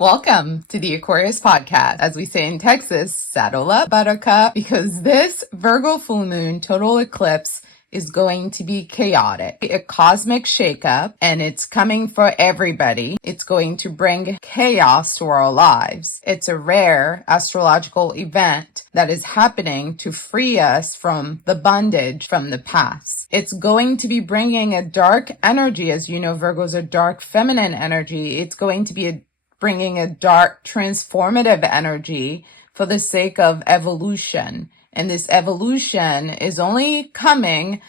Welcome to the Aquarius podcast. As we say in Texas, saddle up, buttercup, because this Virgo full moon total eclipse is going to be chaotic, a cosmic shakeup, and it's coming for everybody. It's going to bring chaos to our lives. It's a rare astrological event that is happening to free us from the bondage from the past. It's going to be bringing a dark energy. As you know, Virgo's a dark feminine energy. It's going to be bringing a dark transformative energy for the sake of evolution. And this evolution is only coming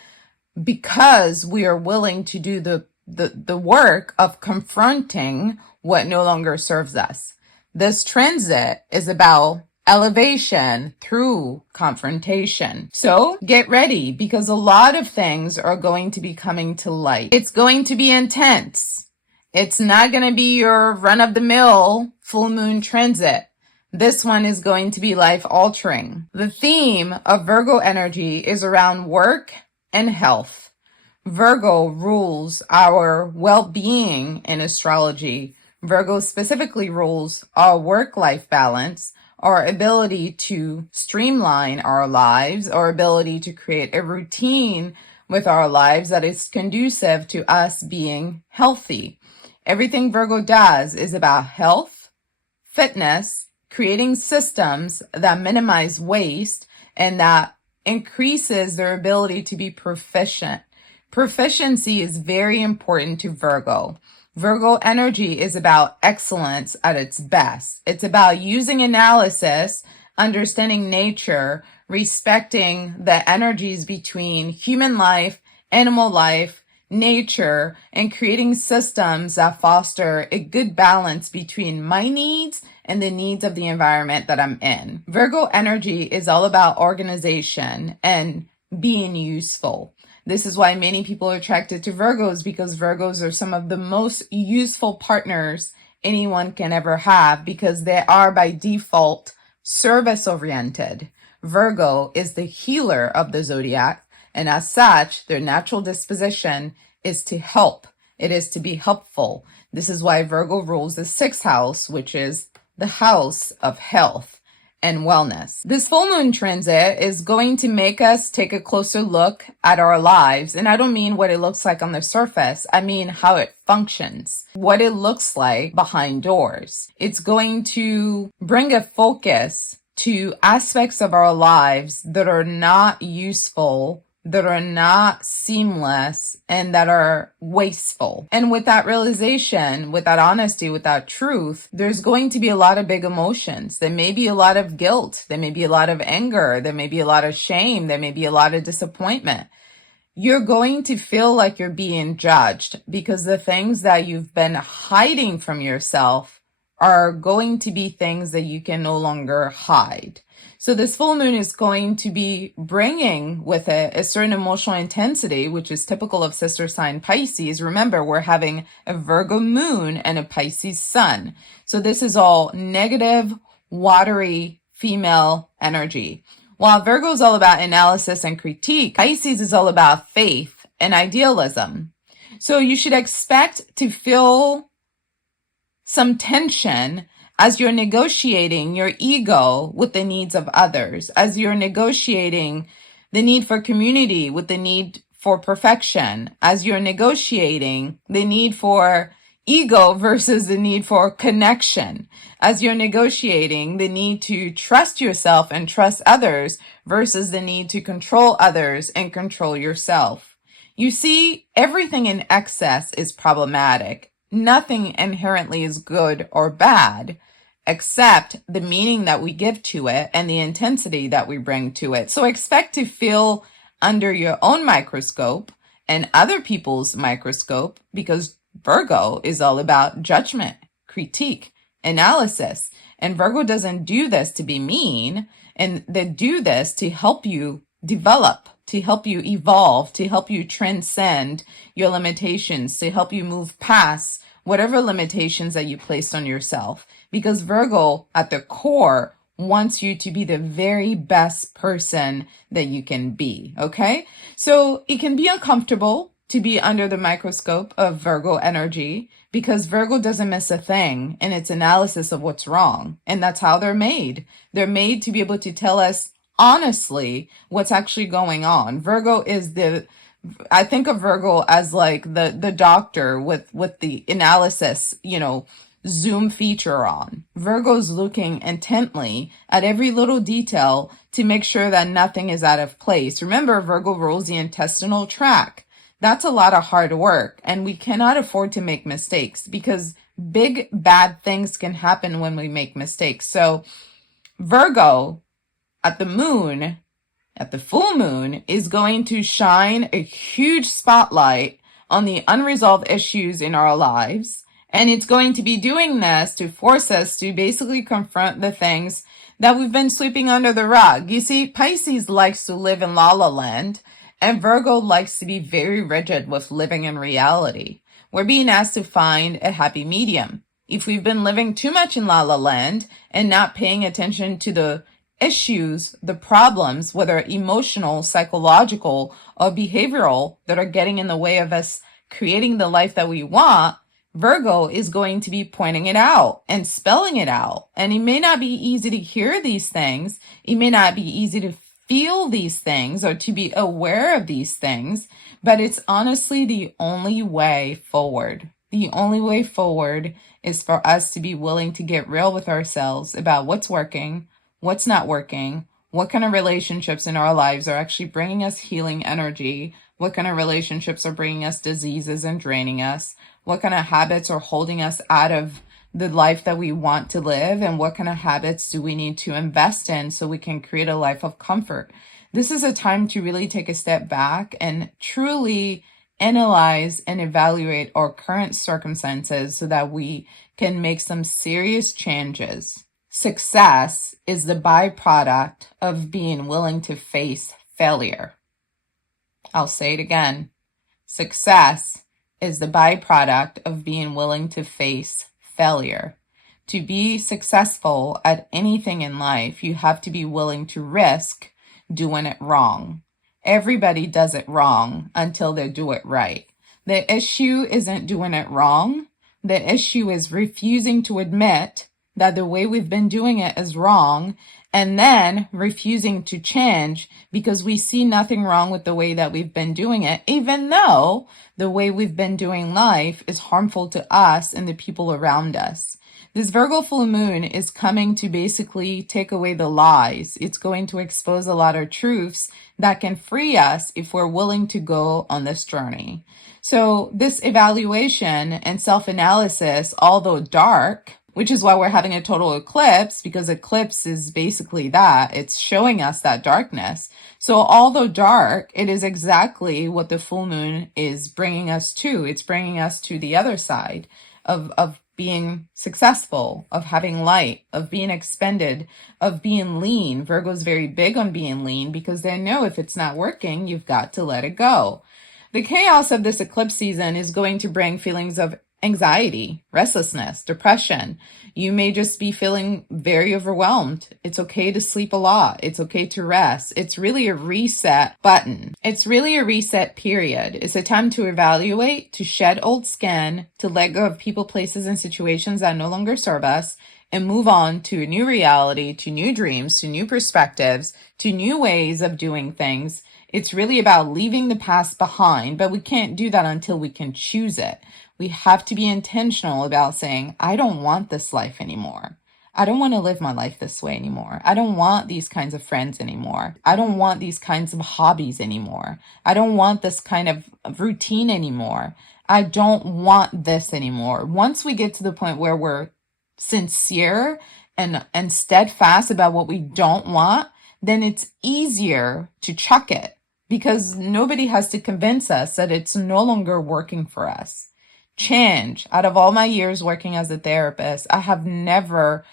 because we are willing to do the work of confronting what no longer serves us. This transit is about elevation through confrontation. So get ready, because a lot of things are going to be coming to light. It's going to be intense. It's not going to be your run-of-the-mill full moon transit. This one is going to be life-altering. The theme of Virgo energy is around work and health. Virgo rules our well-being in astrology. Virgo specifically rules our work-life balance, our ability to streamline our lives, our ability to create a routine with our lives that is conducive to us being healthy. Everything Virgo does is about health, fitness, creating systems that minimize waste and that increases their ability to be proficient. Proficiency is very important to Virgo. Virgo energy is about excellence at its best. It's about using analysis, understanding nature, respecting the energies between human life, animal life, nature, and creating systems that foster a good balance between my needs and the needs of the environment that I'm in. Virgo energy is all about organization and being useful. This is why many people are attracted to Virgos, because Virgos are some of the most useful partners anyone can ever have, because they are by default service-oriented. Virgo is the healer of the zodiac, and as such, their natural disposition is to help. It is to be helpful. This is why Virgo rules the 6th house, which is the house of health and wellness. This full moon transit is going to make us take a closer look at our lives. And I don't mean what it looks like on the surface. I mean how it functions, what it looks like behind doors. It's going to bring a focus to aspects of our lives that are not useful, that are not seamless, and that are wasteful. And with that realization, with that honesty, with that truth, there's going to be a lot of big emotions. There may be a lot of guilt. There may be a lot of anger. There may be a lot of shame. There may be a lot of disappointment. You're going to feel like you're being judged, because the things that you've been hiding from yourself are going to be things that you can no longer hide. So this full moon is going to be bringing with it a certain emotional intensity, which is typical of sister sign Pisces. Remember, we're having a Virgo moon and a Pisces sun. So this is all negative, watery female energy. While Virgo is all about analysis and critique, Pisces is all about faith and idealism. So you should expect to feel some tension as you're negotiating your ego with the needs of others, as you're negotiating the need for community with the need for perfection, as you're negotiating the need for ego versus the need for connection, as you're negotiating the need to trust yourself and trust others versus the need to control others and control yourself. You see, everything in excess is problematic. Nothing inherently is good or bad, except the meaning that we give to it and the intensity that we bring to it. So expect to feel under your own microscope and other people's microscope, because Virgo is all about judgment, critique, analysis. And Virgo doesn't do this to be mean, and they do this to help you develop, to help you evolve, to help you transcend your limitations, to help you move past whatever limitations that you placed on yourself. Because Virgo, at the core, wants you to be the very best person that you can be, okay? So it can be uncomfortable to be under the microscope of Virgo energy, because Virgo doesn't miss a thing in its analysis of what's wrong. And that's how they're made. They're made to be able to tell us honestly what's actually going on. Virgo is I think of Virgo as like the doctor with the analysis, zoom feature on. Virgo's looking intently at every little detail to make sure that nothing is out of place. Remember, Virgo rules the intestinal tract. That's a lot of hard work, and we cannot afford to make mistakes because big bad things can happen when we make mistakes. So Virgo at the moon, at the full moon, is going to shine a huge spotlight on the unresolved issues in our lives. And it's going to be doing this to force us to basically confront the things that we've been sweeping under the rug. You see, Pisces likes to live in la la land, and Virgo likes to be very rigid with living in reality. We're being asked to find a happy medium. If we've been living too much in la la land and not paying attention to the issues, the problems, whether emotional, psychological, or behavioral, that are getting in the way of us creating the life that we want, Virgo is going to be pointing it out and spelling it out. And it may not be easy to hear these things. It may not be easy to feel these things or to be aware of these things, but it's honestly the only way forward. The only way forward is for us to be willing to get real with ourselves about what's working, what's not working, what kind of relationships in our lives are actually bringing us healing energy, what kind of relationships are bringing us diseases and draining us, what kind of habits are holding us out of the life that we want to live, and what kind of habits do we need to invest in so we can create a life of comfort. This is a time to really take a step back and truly analyze and evaluate our current circumstances so that we can make some serious changes. Success is the byproduct of being willing to face failure. I'll say it again. Success is the byproduct of being willing to face failure. To be successful at anything in life, you have to be willing to risk doing it wrong. Everybody does it wrong until they do it right. The issue isn't doing it wrong. The issue is refusing to admit that the way we've been doing it is wrong, and then refusing to change because we see nothing wrong with the way that we've been doing it, even though the way we've been doing life is harmful to us and the people around us. This Virgo full moon is coming to basically take away the lies. It's going to expose a lot of truths that can free us if we're willing to go on this journey. So this evaluation and self-analysis, although dark, which is why we're having a total eclipse, because eclipse is basically that. It's showing us that darkness. So although dark, it is exactly what the full moon is bringing us to. It's bringing us to the other side of being successful, of having light, of being expended, of being lean. Virgo's very big on being lean because they know if it's not working, you've got to let it go. The chaos of this eclipse season is going to bring feelings of anxiety, restlessness, depression. You may just be feeling very overwhelmed. It's okay to sleep a lot. It's okay to rest. It's really a reset button. It's really a reset period. It's a time to evaluate, to shed old skin, to let go of people, places, and situations that no longer serve us, and move on to a new reality, to new dreams, to new perspectives, to new ways of doing things. It's really about leaving the past behind, but we can't do that until we can choose it. We have to be intentional about saying, I don't want this life anymore. I don't want to live my life this way anymore. I don't want these kinds of friends anymore. I don't want these kinds of hobbies anymore. I don't want this kind of routine anymore. I don't want this anymore. Once we get to the point where we're sincere and steadfast about what we don't want, then it's easier to chuck it because nobody has to convince us that it's no longer working for us. Change. Out of all my years working as a therapist, I have never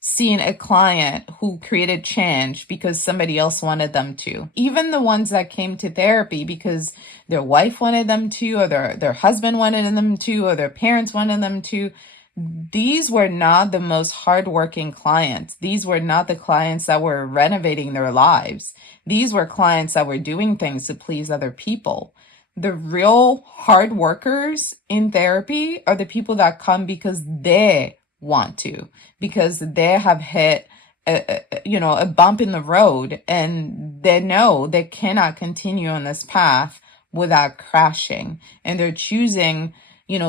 seen a client who created change because somebody else wanted them to. Even the ones that came to therapy because their wife wanted them to, or their husband wanted them to, or their parents wanted them to. These were not the most hardworking clients. These were not the clients that were renovating their lives. These were clients that were doing things to please other people. the real hard workers in therapy are the people that come because they want to, because they have hit a bump in the road and they know they cannot continue on this path without crashing, and they're choosing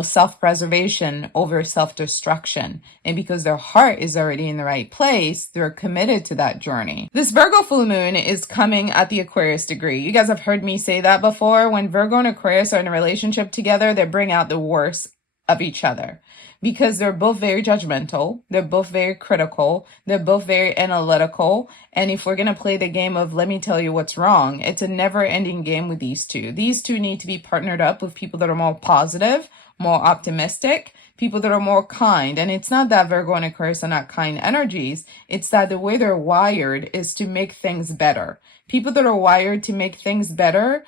self-preservation over self-destruction. And because their heart is already in the right place, they're committed to that journey. This Virgo full moon is coming at the Aquarius degree. You guys have heard me say that before. When Virgo and Aquarius are in a relationship together, they bring out the worst of each other, because they're both very judgmental, they're both very critical, they're both very analytical. And if we're going to play the game of let me tell you what's wrong, it's a never-ending game with these two. These two need to be partnered up with people that are more positive, more optimistic, people that are more kind. And it's not that Virgo and Aquarius are not kind energies, it's that the way they're wired is to make things better. People that are wired to make things better,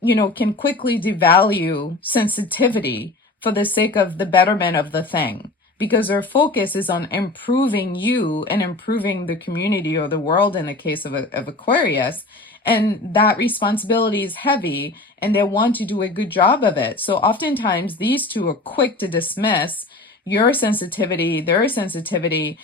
can quickly devalue sensitivity for the sake of the betterment of the thing, because their focus is on improving you and improving the community or the world in the case of Aquarius. And that responsibility is heavy and they want to do a good job of it. So oftentimes these two are quick to dismiss your sensitivity, their sensitivity,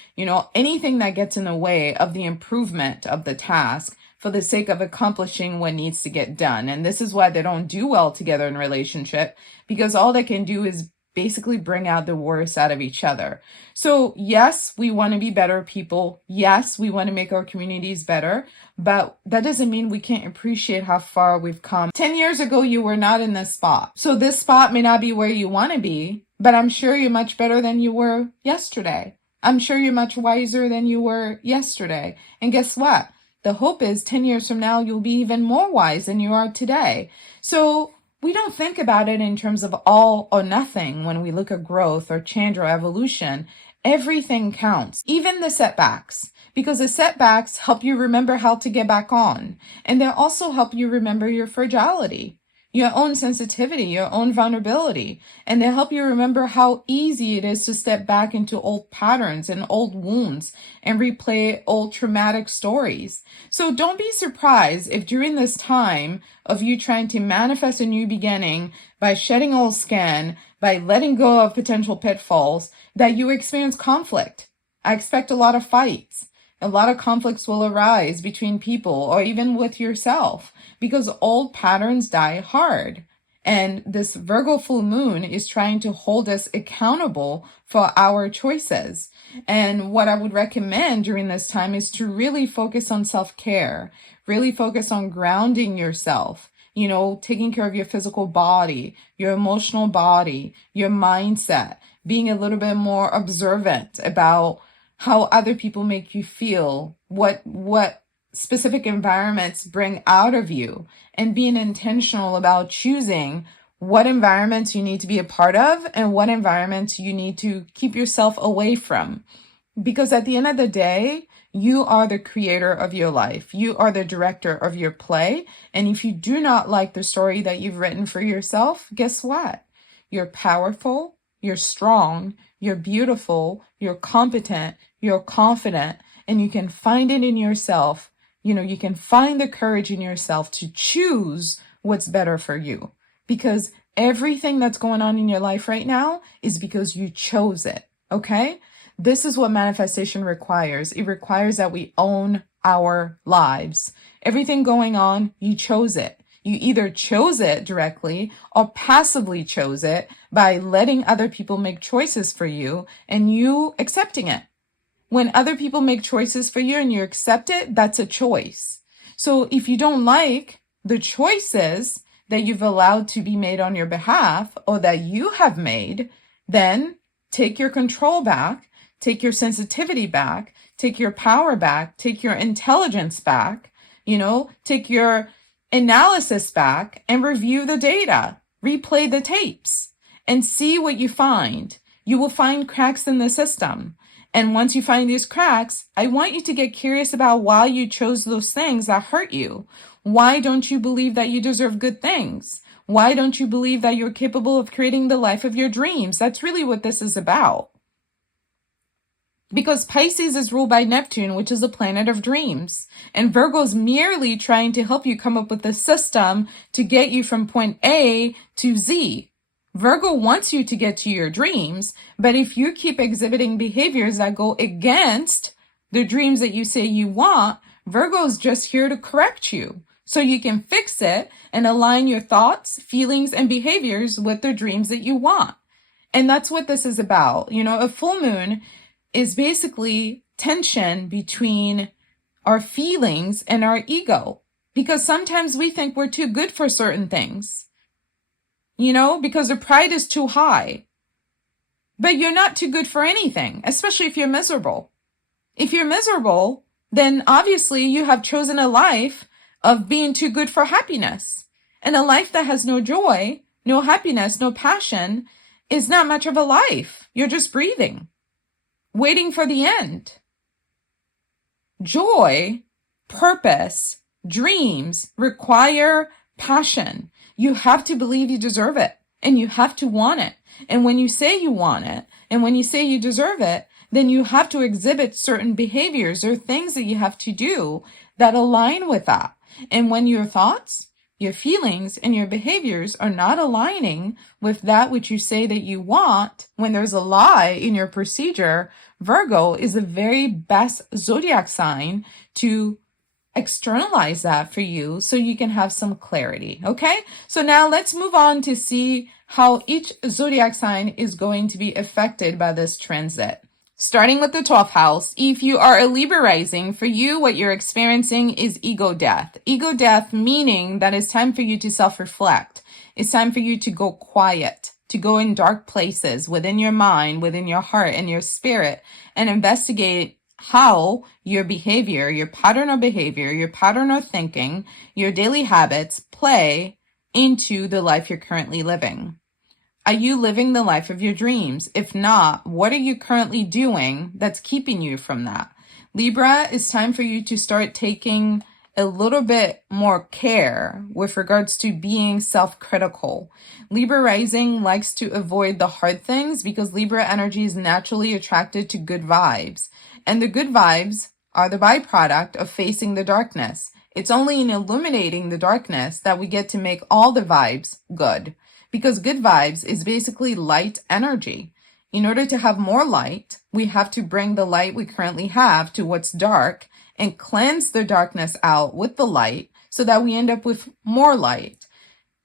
anything that gets in the way of the improvement of the task for the sake of accomplishing what needs to get done. And this is why they don't do well together in a relationship, because all they can do is basically bring out the worst out of each other. So yes, we want to be better people. Yes, we want to make our communities better, but that doesn't mean we can't appreciate how far we've come. 10 years ago, you were not in this spot. So this spot may not be where you want to be, but I'm sure you're much better than you were yesterday. I'm sure you're much wiser than you were yesterday. And guess what? The hope is 10 years from now, you'll be even more wise than you are today. So we don't think about it in terms of all or nothing when we look at growth or change or evolution. Everything counts, even the setbacks, because the setbacks help you remember how to get back on. And they also help you remember your fragility, your own sensitivity, your own vulnerability. And they help you remember how easy it is to step back into old patterns and old wounds and replay old traumatic stories. So don't be surprised if during this time of you trying to manifest a new beginning by shedding old skin, by letting go of potential pitfalls, that you experience conflict. I expect a lot of fights. A lot of conflicts will arise between people or even with yourself, because old patterns die hard. And this Virgo full moon is trying to hold us accountable for our choices. And what I would recommend during this time is to really focus on self-care, really focus on grounding yourself, taking care of your physical body, your emotional body, your mindset, being a little bit more observant about how other people make you feel, what specific environments bring out of you, and being intentional about choosing what environments you need to be a part of and what environments you need to keep yourself away from. Because at the end of the day, you are the creator of your life. You are the director of your play. And if you do not like the story that you've written for yourself, guess what? You're powerful, you're strong, you're beautiful, you're competent, you're confident, and you can find it in yourself. You can find the courage in yourself to choose what's better for you, because everything that's going on in your life right now is because you chose it. Okay? This is what manifestation requires. It requires that we own our lives. Everything going on, you chose it. You either chose it directly or passively chose it by letting other people make choices for you and you accepting it. When other people make choices for you and you accept it, that's a choice. So if you don't like the choices that you've allowed to be made on your behalf or that you have made, then take your control back, take your sensitivity back, take your power back, take your intelligence back, take your analysis back and review the data, replay the tapes and see what you find. You will find cracks in the system. And once you find these cracks, I want you to get curious about why you chose those things that hurt you. Why don't you believe that you deserve good things? Why don't you believe that you're capable of creating the life of your dreams? That's really what this is about. because Pisces is ruled by Neptune, which is a planet of dreams. And Virgo's merely trying to help you come up with a system to get you from point A to Z. Virgo wants you to get to your dreams, but if you keep exhibiting behaviors that go against the dreams that you say you want, Virgo's just here to correct you so you can fix it and align your thoughts, feelings, and behaviors with the dreams that you want. And that's what this is about. You know, a full moon is basically tension between our feelings and our ego, because sometimes we think we're too good for certain things, you know, because the pride is too high. But you're not too good for anything, especially if you're miserable. If you're miserable, then obviously you have chosen a life of being too good for happiness. And a life that has no joy, no happiness, no passion is not much of a life. You're just breathing, waiting for the end. Joy, purpose, dreams require passion. You have to believe you deserve it, and you have to want it. And when you say you want it, and when you say you deserve it, then you have to exhibit certain behaviors or things that you have to do that align with that. And when your thoughts, your feelings, and your behaviors are not aligning with that which you say that you want, when there's a lie in your procedure, Virgo is the very best zodiac sign to externalize that for you so you can have some clarity. Okay, so now let's move on to see how each zodiac sign is going to be affected by this transit. Starting with the 12th house, if you are a Libra rising, for you, what you're experiencing is ego death. Ego death meaning that it's time for you to self-reflect. It's time for you to go quiet, to go in dark places within your mind, within your heart and your spirit, and investigate how your behavior, your pattern of behavior, your pattern of thinking, your daily habits play into the life you're currently living. Are you living the life of your dreams? If not, what are you currently doing that's keeping you from that? Libra, it's time for you to start taking a little bit more care with regards to being self-critical. Libra rising likes to avoid the hard things because Libra energy is naturally attracted to good vibes. And the good vibes are the byproduct of facing the darkness. It's only in illuminating the darkness that we get to make all the vibes good. Because good vibes is basically light energy. In order to have more light, we have to bring the light we currently have to what's dark and cleanse the darkness out with the light so that we end up with more light.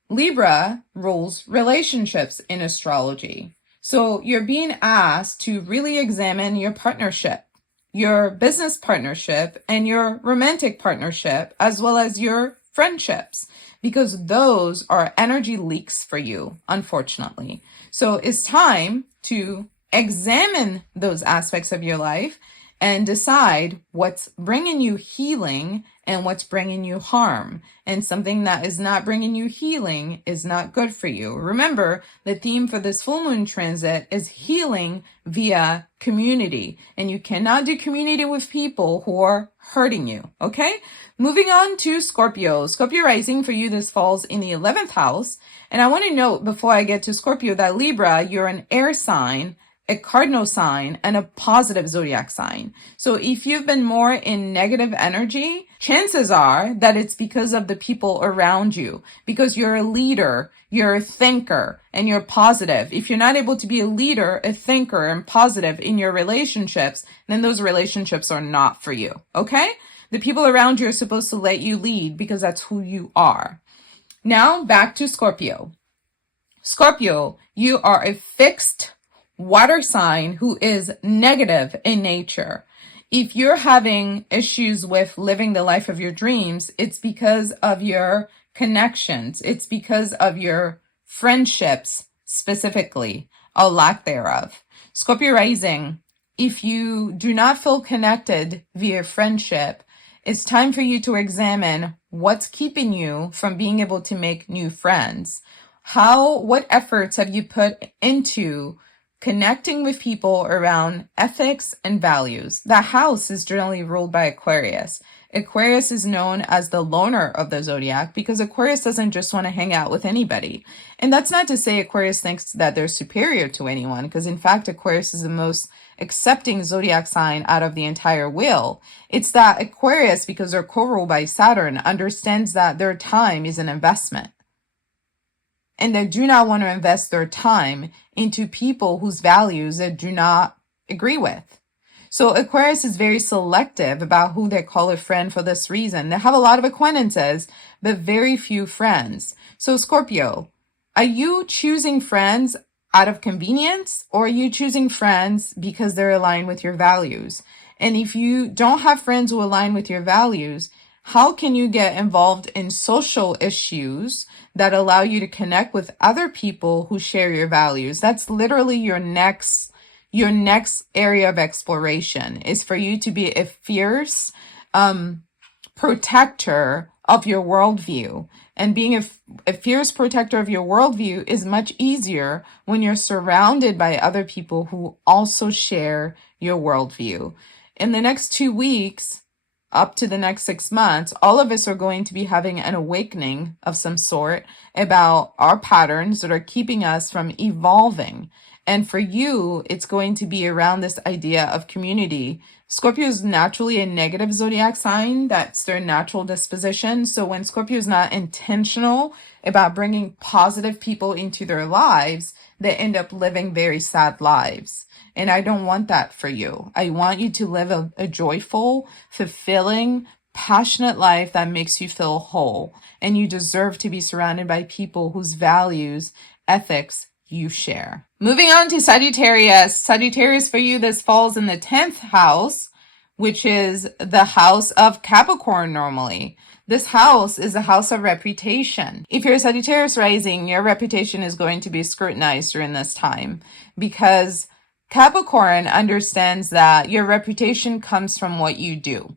Libra rules relationships in astrology. So you're being asked to really examine your partnership, your business partnership, and your romantic partnership, as well as your friendships, because those are energy leaks for you, unfortunately. So it's time to examine those aspects of your life and decide what's bringing you healing and what's bringing you harm. And something that is not bringing you healing is not good for you. Remember, the theme for this full moon transit is healing via community. And you cannot do community with people who are hurting you, okay? Moving on to Scorpio. Scorpio rising for you, this falls in the 11th house. And I want to note before I get to Scorpio that Libra, you're an air sign, a cardinal sign, and a positive zodiac sign. So if you've been more in negative energy, chances are that it's because of the people around you, because you're a leader, you're a thinker, and you're positive. If you're not able to be a leader, a thinker, and positive in your relationships, then those relationships are not for you, okay? The people around you are supposed to let you lead because that's who you are. Now back to Scorpio. Scorpio, you are a fixed water sign who is negative in nature. If you're having issues with living the life of your dreams, it's because of your connections. It's because of your friendships specifically, or lack thereof. Scorpio rising, if you do not feel connected via friendship, it's time for you to examine what's keeping you from being able to make new friends. What efforts have you put into connecting with people around ethics and values? That house is generally ruled by Aquarius. Aquarius is known as the loner of the zodiac because Aquarius doesn't just want to hang out with anybody. And that's not to say Aquarius thinks that they're superior to anyone, because in fact, Aquarius is the most accepting zodiac sign out of the entire wheel. It's that Aquarius, because they're co-ruled by Saturn, understands that their time is an investment. And they do not want to invest their time into people whose values they do not agree with. So Aquarius is very selective about who they call a friend for this reason. They have a lot of acquaintances, but very few friends. So Scorpio, are you choosing friends out of convenience, or are you choosing friends because they're aligned with your values? And if you don't have friends who align with your values, how can you get involved in social issues that allow you to connect with other people who share your values? That's literally your next area of exploration, is for you to be a fierce protector of your worldview. And being a fierce protector of your worldview is much easier when you're surrounded by other people who also share your worldview. In the next 2 weeks, up to the next 6 months, all of us are going to be having an awakening of some sort about our patterns that are keeping us from evolving. And for you, it's going to be around this idea of community. Scorpio is naturally a negative zodiac sign. That's their natural disposition. So when Scorpio is not intentional about bringing positive people into their lives, they end up living very sad lives. And I don't want that for you. I want you to live a joyful, fulfilling, passionate life that makes you feel whole. And you deserve to be surrounded by people whose values, ethics, you share. Moving on to Sagittarius. Sagittarius for you, this falls in the 10th house, which is the house of Capricorn normally. This house is a house of reputation. If you're a Sagittarius rising, your reputation is going to be scrutinized during this time, because Capricorn understands that your reputation comes from what you do.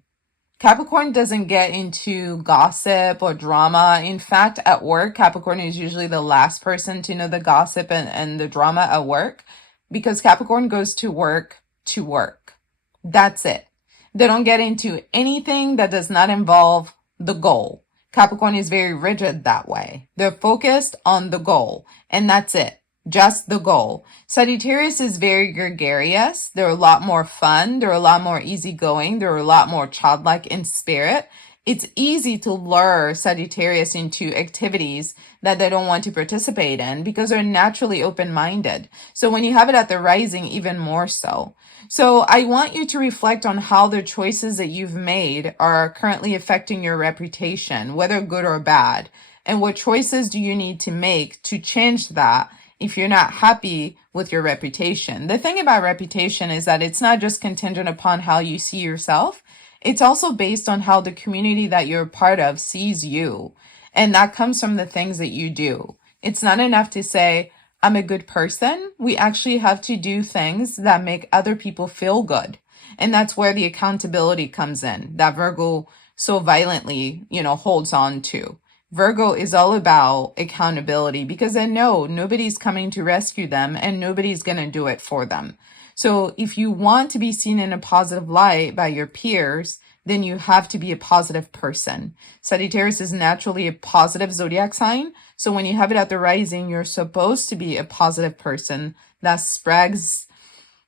Capricorn doesn't get into gossip or drama. In fact, at work, Capricorn is usually the last person to know the gossip and the drama at work, because Capricorn goes to work to work. That's it. They don't get into anything that does not involve the goal. Capricorn is very rigid that way. They're focused on the goal, and that's it. Just the goal. Sagittarius is very gregarious. They're a lot more fun. They're a lot more easygoing. They're a lot more childlike in spirit. It's easy to lure Sagittarius into activities that they don't want to participate in because they're naturally open-minded. So when you have it at the rising, even more so. So I want you to reflect on how the choices that you've made are currently affecting your reputation, whether good or bad. And what choices do you need to make to change that if you're not happy with your reputation? The thing about reputation is that it's not just contingent upon how you see yourself. It's also based on how the community that you're a part of sees you. And that comes from the things that you do. It's not enough to say, I'm a good person. We actually have to do things that make other people feel good. And that's where the accountability comes in, that Virgo so violently, holds on to. Virgo is all about accountability because they know nobody's coming to rescue them and nobody's going to do it for them. So if you want to be seen in a positive light by your peers, then you have to be a positive person. Sagittarius is naturally a positive zodiac sign. So when you have it at the rising, you're supposed to be a positive person that spreads,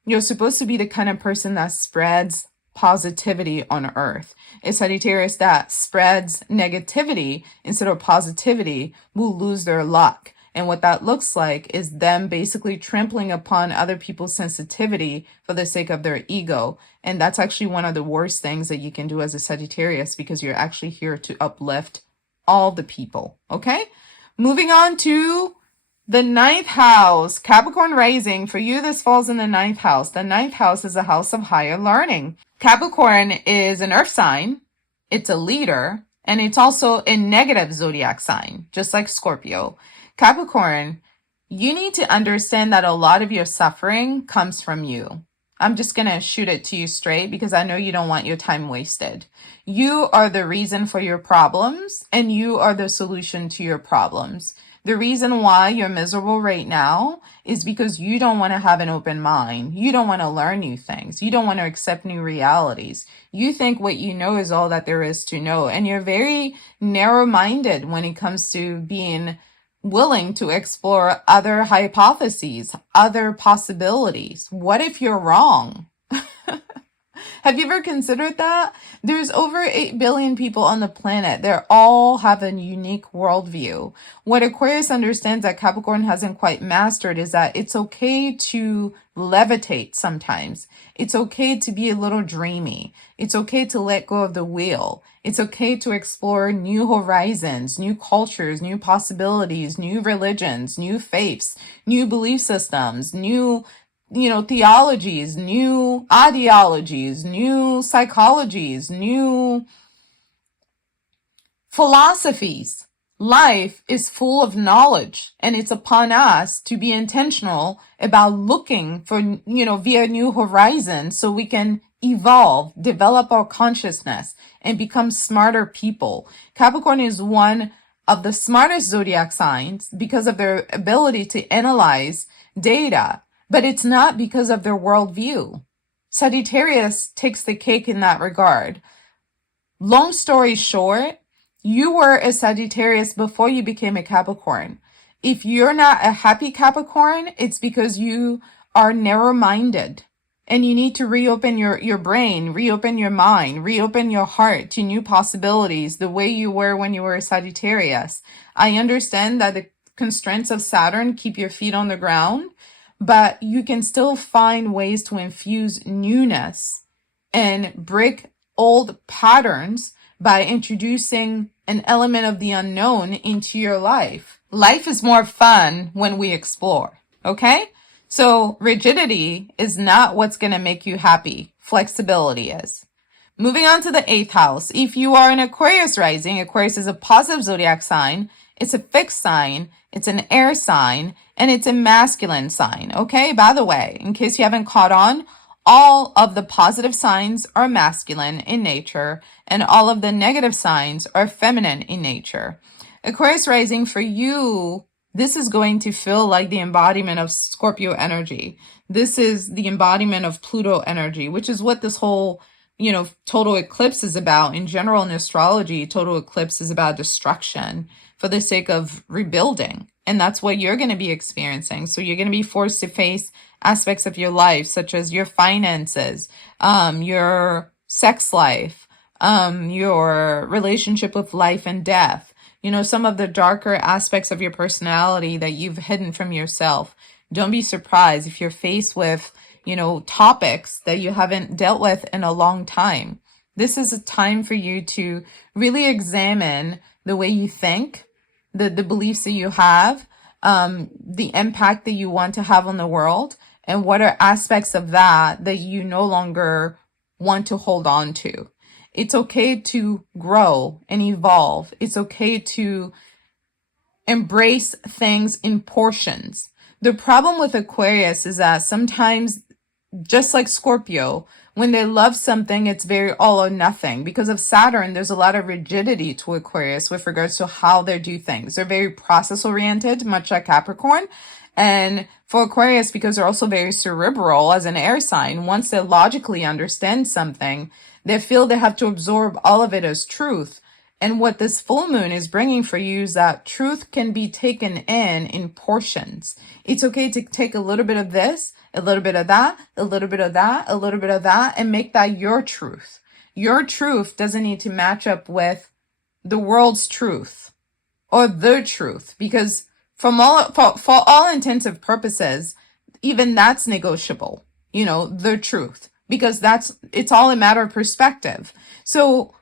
you're supposed to be the kind of person that spreads positivity on earth. A Sagittarius that spreads negativity instead of positivity will lose their luck. And what that looks like is them basically trampling upon other people's sensitivity for the sake of their ego. And that's actually one of the worst things that you can do as a Sagittarius, because you're actually here to uplift all the people. Okay? Moving on to the 9th house, Capricorn Rising. For you, this falls in the 9th house. The 9th house is a house of higher learning. Capricorn is an earth sign. It's a leader. And it's also a negative zodiac sign, just like Scorpio. Capricorn, you need to understand that a lot of your suffering comes from you. I'm just going to shoot it to you straight because I know you don't want your time wasted. You are the reason for your problems, and you are the solution to your problems. The reason why you're miserable right now is because you don't want to have an open mind. You don't want to learn new things. You don't want to accept new realities. You think what you know is all that there is to know. And you're very narrow-minded when it comes to being willing to explore other hypotheses, other possibilities. What if you're wrong? Have you ever considered that? There's over 8 billion people on the planet. They all have a unique worldview. What Aquarius understands that Capricorn hasn't quite mastered is that it's okay to levitate sometimes. It's okay to be a little dreamy. It's okay to let go of the wheel. It's okay to explore new horizons, new cultures, new possibilities, new religions, new faiths, new belief systems, new theologies, new ideologies, new psychologies, new philosophies. Life is full of knowledge, and it's upon us to be intentional about looking for, via new horizons so we can evolve, develop our consciousness, and become smarter people. Capricorn is one of the smartest zodiac signs because of their ability to analyze data, but it's not because of their worldview. Sagittarius takes the cake in that regard. Long story short, you were a Sagittarius before you became a Capricorn. If you're not a happy Capricorn, it's because you are narrow-minded. And you need to reopen your brain, reopen your mind, reopen your heart to new possibilities, the way you were when you were a Sagittarius. I understand that the constraints of Saturn keep your feet on the ground, but you can still find ways to infuse newness and break old patterns by introducing an element of the unknown into your life. Life is more fun when we explore, okay? So rigidity is not what's going to make you happy. Flexibility is. Moving on to the 8th house. If you are an Aquarius rising, Aquarius is a positive zodiac sign. It's a fixed sign. It's an air sign. And it's a masculine sign. Okay, by the way, in case you haven't caught on, all of the positive signs are masculine in nature, and all of the negative signs are feminine in nature. Aquarius rising, for you, this is going to feel like the embodiment of Scorpio energy. This is the embodiment of Pluto energy, which is what this whole, total eclipse is about. In general, in astrology, total eclipse is about destruction for the sake of rebuilding. And that's what you're going to be experiencing. So you're going to be forced to face aspects of your life, such as your finances, your sex life, your relationship with life and death, some of the darker aspects of your personality that you've hidden from yourself. Don't be surprised if you're faced with, topics that you haven't dealt with in a long time. This is a time for you to really examine the way you think, the beliefs that you have, the impact that you want to have on the world, and what are aspects of that you no longer want to hold on to. It's okay to grow and evolve. It's okay to embrace things in portions. The problem with Aquarius is that sometimes, just like Scorpio, when they love something, it's very all or nothing. Because of Saturn, there's a lot of rigidity to Aquarius with regards to how they do things. They're very process-oriented, much like Capricorn. And for Aquarius, because they're also very cerebral as an air sign, once they logically understand something, they feel they have to absorb all of it as truth. And what this full moon is bringing for you is that truth can be taken in portions. It's okay to take a little bit of this, a little bit of that, a little bit of that, a little bit of that, and make that your truth. Your truth doesn't need to match up with the world's truth or the truth, because for all intensive purposes, even that's negotiable, the truth, because it's all a matter of perspective. So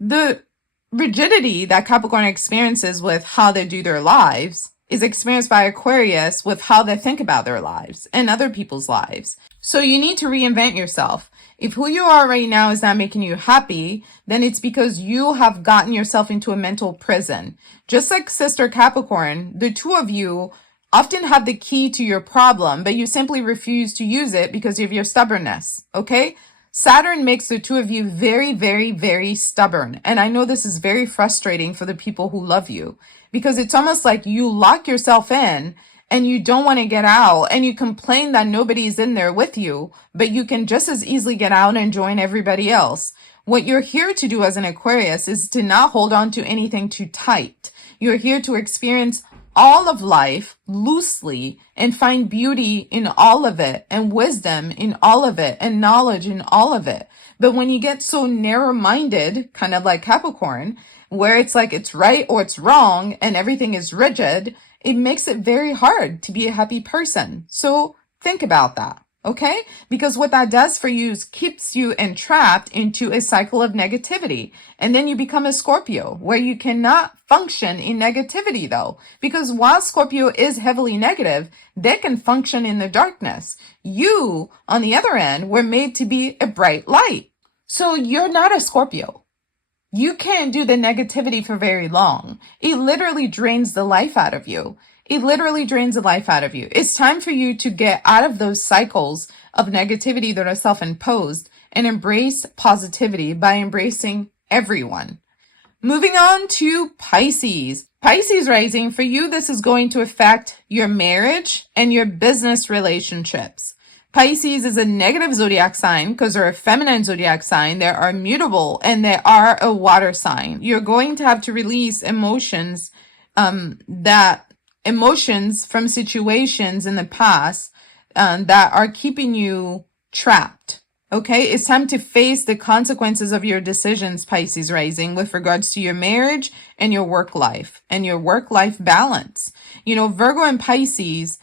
the rigidity that Capricorn experiences with how they do their lives is experienced by Aquarius with how they think about their lives and other people's lives. So you need to reinvent yourself. If who you are right now is not making you happy, then it's because you have gotten yourself into a mental prison. Just like Sister Capricorn, the two of you often have the key to your problem, but you simply refuse to use it because of your stubbornness, okay? Saturn makes the two of you very, very, very stubborn. And I know this is very frustrating for the people who love you, because it's almost like you lock yourself in and you don't want to get out and you complain that nobody's in there with you, but you can just as easily get out and join everybody else. What you're here to do as an Aquarius is to not hold on to anything too tight. You're here to experience all of life loosely and find beauty in all of it and wisdom in all of it and knowledge in all of it. But when you get so narrow-minded, kind of like Capricorn, where it's like it's right or it's wrong and everything is rigid, it makes it very hard to be a happy person. So think about that. Okay? Because what that does for you is keeps you entrapped into a cycle of negativity. And then you become a Scorpio where you cannot function in negativity though. Because while Scorpio is heavily negative, they can function in the darkness. You, on the other end, were made to be a bright light. So you're not a Scorpio. You can't do the negativity for very long. It literally drains the life out of you. It literally drains the life out of you. It's time for you to get out of those cycles of negativity that are self-imposed and embrace positivity by embracing everyone. Moving on to Pisces. Pisces rising, for you, this is going to affect your marriage and your business relationships. Pisces is a negative zodiac sign because they're a feminine zodiac sign. They are mutable and they are a water sign. You're going to have to release emotions from situations in the past that are keeping you trapped. Okay, it's time to face the consequences of your decisions, Pisces rising, with regards to your marriage and your work life and your work-life balance. You know, Virgo and Pisces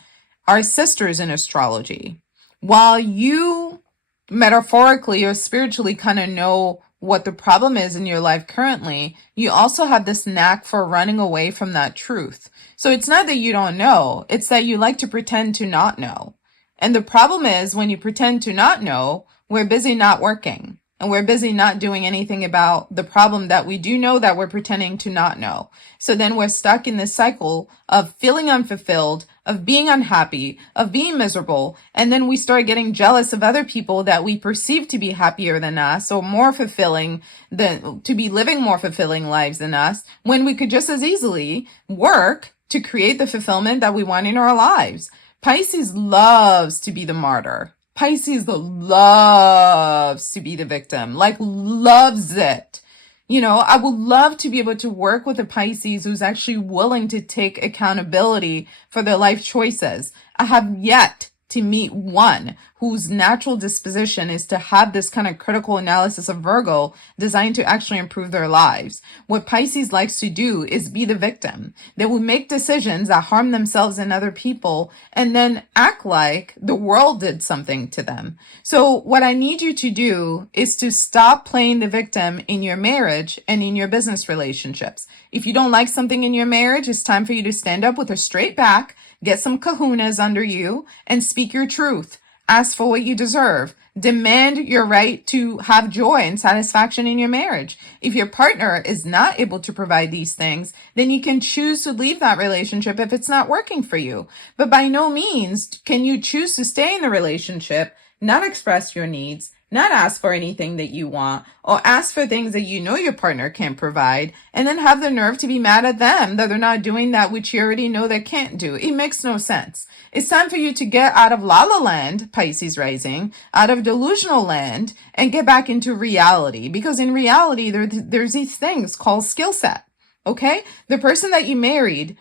are sisters in astrology. While you metaphorically or spiritually kind of know what the problem is in your life currently, you also have this knack for running away from that truth. So it's not that you don't know, it's that you like to pretend to not know. And the problem is when you pretend to not know, we're busy not working and we're busy not doing anything about the problem that we do know that we're pretending to not know. So then we're stuck in this cycle of feeling unfulfilled, of being unhappy, of being miserable. And then we start getting jealous of other people that we perceive to be happier than us or more fulfilling to be living more fulfilling lives than us, when we could just as easily work to create the fulfillment that we want in our lives. Pisces loves to be the martyr. Pisces loves to be the victim, like loves it. You know, I would love to be able to work with a Pisces who's actually willing to take accountability for their life choices. I have yet to meet one whose natural disposition is to have this kind of critical analysis of Virgo designed to actually improve their lives. What Pisces likes to do is be the victim. They will make decisions that harm themselves and other people and then act like the world did something to them. So what I need you to do is to stop playing the victim in your marriage and in your business relationships. If you don't like something in your marriage, it's time for you to stand up with a straight back, get some kahunas under you, and speak your truth. Ask for what you deserve. Demand your right to have joy and satisfaction in your marriage. If your partner is not able to provide these things, then you can choose to leave that relationship if it's not working for you. But by no means can you choose to stay in the relationship, not express your needs, not ask for anything that you want, or ask for things that you know your partner can't provide, and then have the nerve to be mad at them that they're not doing that which you already know they can't do. It makes no sense. It's time for you to get out of La La Land, Pisces rising, out of delusional land, and get back into reality. Because in reality, there's these things called skill set. Okay? The person that you married,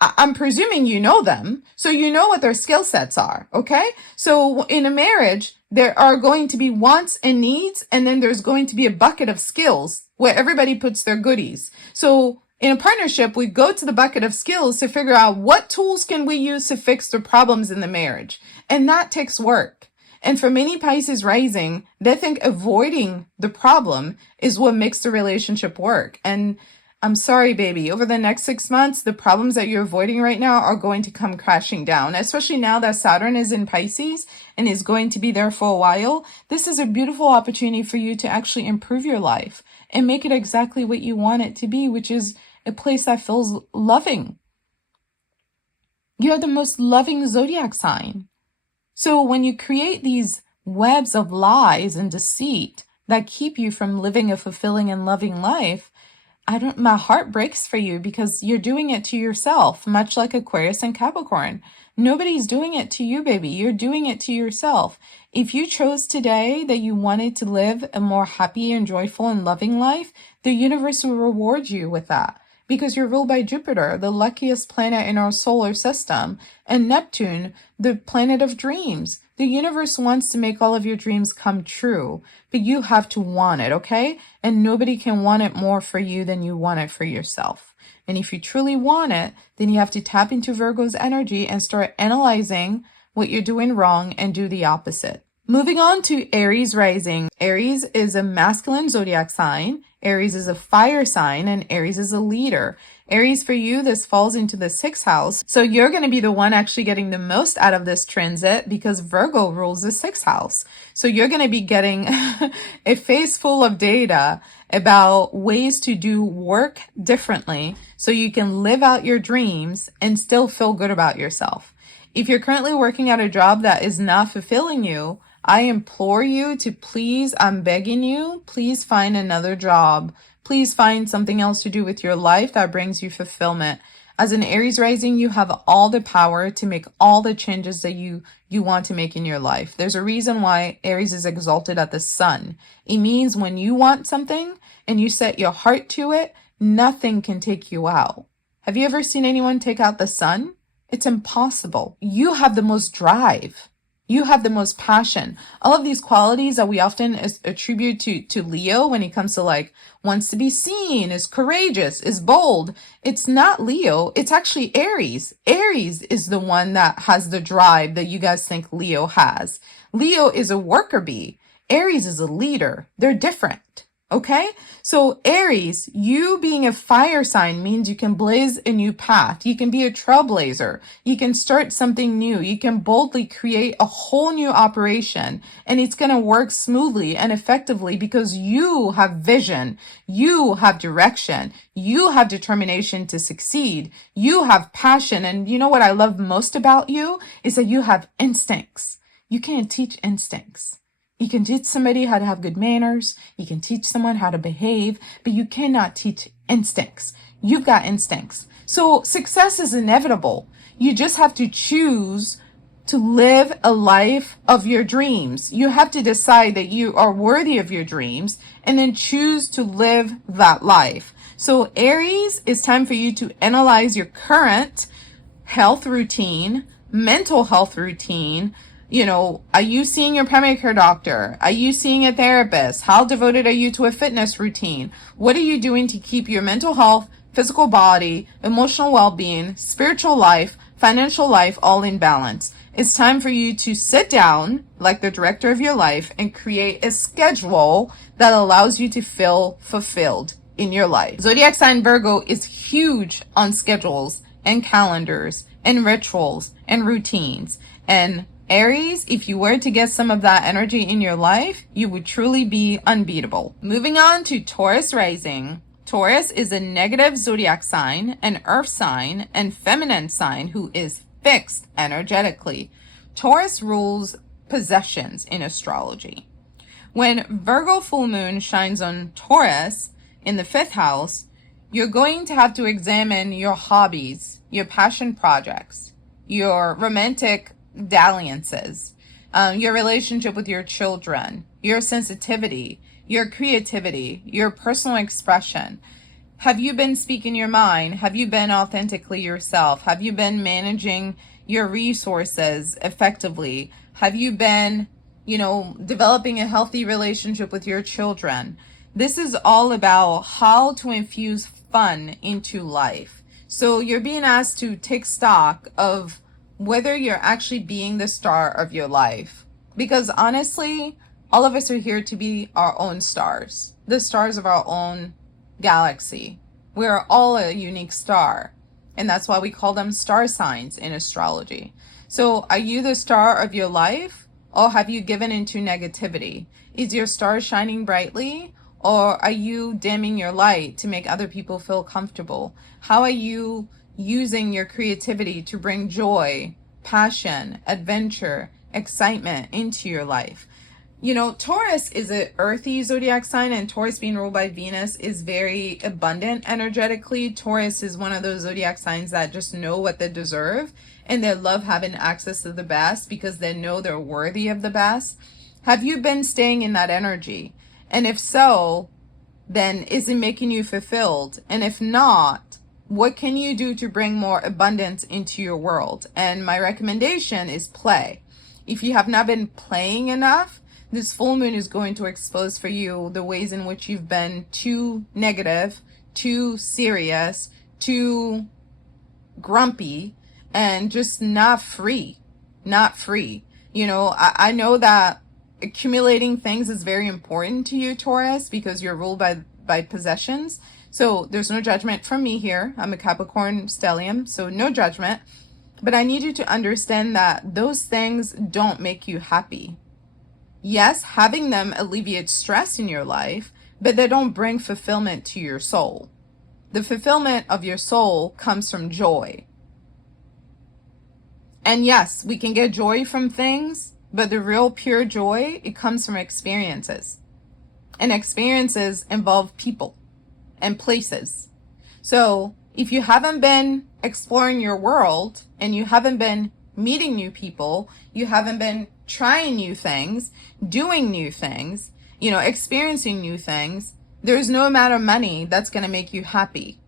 I'm presuming you know them, so you know what their skill sets are, okay? So in a marriage, there are going to be wants and needs, and then there's going to be a bucket of skills where everybody puts their goodies. So in a partnership, we go to the bucket of skills to figure out what tools can we use to fix the problems in the marriage. And that takes work. And for many Pisces rising, they think avoiding the problem is what makes the relationship work. And I'm sorry, baby, over the next 6 months, the problems that you're avoiding right now are going to come crashing down, especially now that Saturn is in Pisces and is going to be there for a while. This is a beautiful opportunity for you to actually improve your life and make it exactly what you want it to be, which is a place that feels loving. You're the most loving zodiac sign. So when you create these webs of lies and deceit that keep you from living a fulfilling and loving life, my heart breaks for you because you're doing it to yourself, much like Aquarius and Capricorn. Nobody's doing it to you, baby. You're doing it to yourself. If you chose today that you wanted to live a more happy and joyful and loving life, the universe will reward you with that because you're ruled by Jupiter, the luckiest planet in our solar system, and Neptune, the planet of dreams. The universe wants to make all of your dreams come true, but you have to want it, okay? And nobody can want it more for you than you want it for yourself. And if you truly want it, then you have to tap into Virgo's energy and start analyzing what you're doing wrong and do the opposite. Moving on to Aries Rising. Aries is a masculine zodiac sign. Aries is a fire sign, and Aries is a leader. Aries, for you, this falls into the 6th house. So you're going to be the one actually getting the most out of this transit because Virgo rules the 6th house. So you're going to be getting a face full of data about ways to do work differently so you can live out your dreams and still feel good about yourself. If you're currently working at a job that is not fulfilling you, I implore you to please, I'm begging you, please find another job. Please find something else to do with your life that brings you fulfillment. As an Aries rising, you have all the power to make all the changes that you want to make in your life. There's a reason why Aries is exalted at the sun. It means when you want something and you set your heart to it, nothing can take you out. Have you ever seen anyone take out the sun? It's impossible. You have the most drive. You have the most passion. All of these qualities that we often attribute to Leo when it comes to like wants to be seen, is courageous, is bold. It's not Leo. It's actually Aries. Aries is the one that has the drive that you guys think Leo has. Leo is a worker bee. Aries is a leader. They're different. Okay? So Aries, you being a fire sign means you can blaze a new path. You can be a trailblazer. You can start something new. You can boldly create a whole new operation, and it's going to work smoothly and effectively because you have vision. You have direction. You have determination to succeed. You have passion. And you know what I love most about you is that you have instincts. You can't teach instincts. You can teach somebody how to have good manners. You can teach someone how to behave, but you cannot teach instincts. You've got instincts. So success is inevitable. You just have to choose to live a life of your dreams. You have to decide that you are worthy of your dreams and then choose to live that life. So Aries, it's time for you to analyze your current health routine, mental health routine. You know, are you seeing your primary care doctor? Are you seeing a therapist? How devoted are you to a fitness routine? What are you doing to keep your mental health, physical body, emotional well-being, spiritual life, financial life all in balance? It's time for you to sit down like the director of your life and create a schedule that allows you to feel fulfilled in your life. Zodiac sign Virgo is huge on schedules and calendars and rituals and routines. And Aries, if you were to get some of that energy in your life, you would truly be unbeatable. Moving on to Taurus Rising. Taurus is a negative zodiac sign, an earth sign, and feminine sign who is fixed energetically. Taurus rules possessions in astrology. When Virgo full moon shines on Taurus in the 5th house, you're going to have to examine your hobbies, your passion projects, your romantic dalliances, your relationship with your children, your sensitivity, your creativity, your personal expression. Have you been speaking your mind? Have you been authentically yourself? Have you been managing your resources effectively? Have you been, developing a healthy relationship with your children? This is all about how to infuse fun into life. So you're being asked to take stock of whether you're actually being the star of your life. Because honestly, all of us are here to be our own stars, the stars of our own galaxy. We're all a unique star. And that's why we call them star signs in astrology. So are you the star of your life, or have you given into negativity? Is your star shining brightly, or are you dimming your light to make other people feel comfortable? How are you using your creativity to bring joy, passion, adventure, excitement into your life? You know, Taurus is an earthy zodiac sign, and Taurus being ruled by Venus is very abundant energetically. Taurus is one of those zodiac signs that just know what they deserve, and they love having access to the best because they know they're worthy of the best. Have you been staying in that energy? And if so, then is it making you fulfilled? And if not, what can you do to bring more abundance into your world? And my recommendation is play. If you have not been playing enough, this full moon is going to expose for you the ways in which you've been too negative, too serious, too grumpy, and just not free. Not free. You know, I know that accumulating things is very important to you, Taurus, because you're ruled by possessions. So there's no judgment from me here. I'm a Capricorn stellium, so no judgment. But I need you to understand that those things don't make you happy. Yes, having them alleviates stress in your life, but they don't bring fulfillment to your soul. The fulfillment of your soul comes from joy. And yes, we can get joy from things, but the real pure joy, it comes from experiences. And experiences involve people and places. So if you haven't been exploring your world and you haven't been meeting new people, you haven't been trying new things, doing new things, you know, experiencing new things, there's no amount of money that's going to make you happy.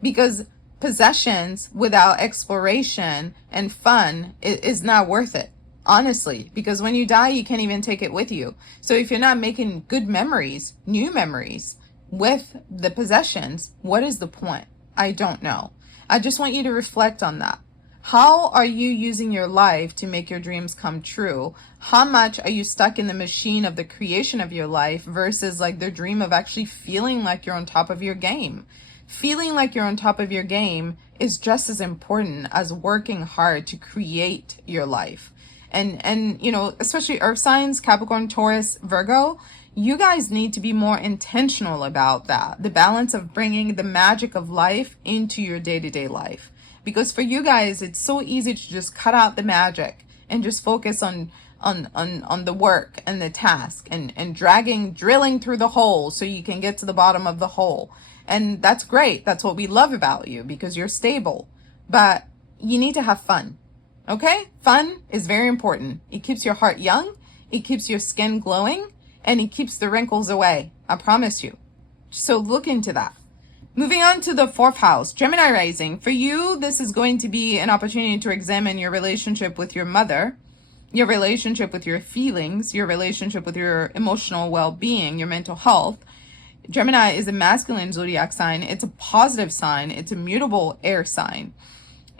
Because possessions without exploration and fun is not worth it. Honestly, because when you die, you can't even take it with you. So if you're not making good memories, new memories with the possessions, what is the point? I don't know. I just want you to reflect on that. How are you using your life to make your dreams come true? How much are you stuck in the machine of the creation of your life versus like the dream of actually feeling like you're on top of your game? Feeling like you're on top of your game is just as important as working hard to create your life. And you know, especially earth signs, Capricorn, Taurus, Virgo, you guys need to be more intentional about that. The balance of bringing the magic of life into your day-to-day life. Because for you guys, it's so easy to just cut out the magic and just focus on the work and the task and drilling through the hole so you can get to the bottom of the hole. And that's great. That's what we love about you because you're stable. But you need to have fun. Okay? Fun is very important. It keeps your heart young. It keeps your skin glowing. And it keeps the wrinkles away. I promise you. So look into that. Moving on to the fourth house, Gemini Rising. For you, this is going to be an opportunity to examine your relationship with your mother, your relationship with your feelings, your relationship with your emotional well-being, your mental health. Gemini is a masculine zodiac sign. It's a positive sign. It's a mutable air sign.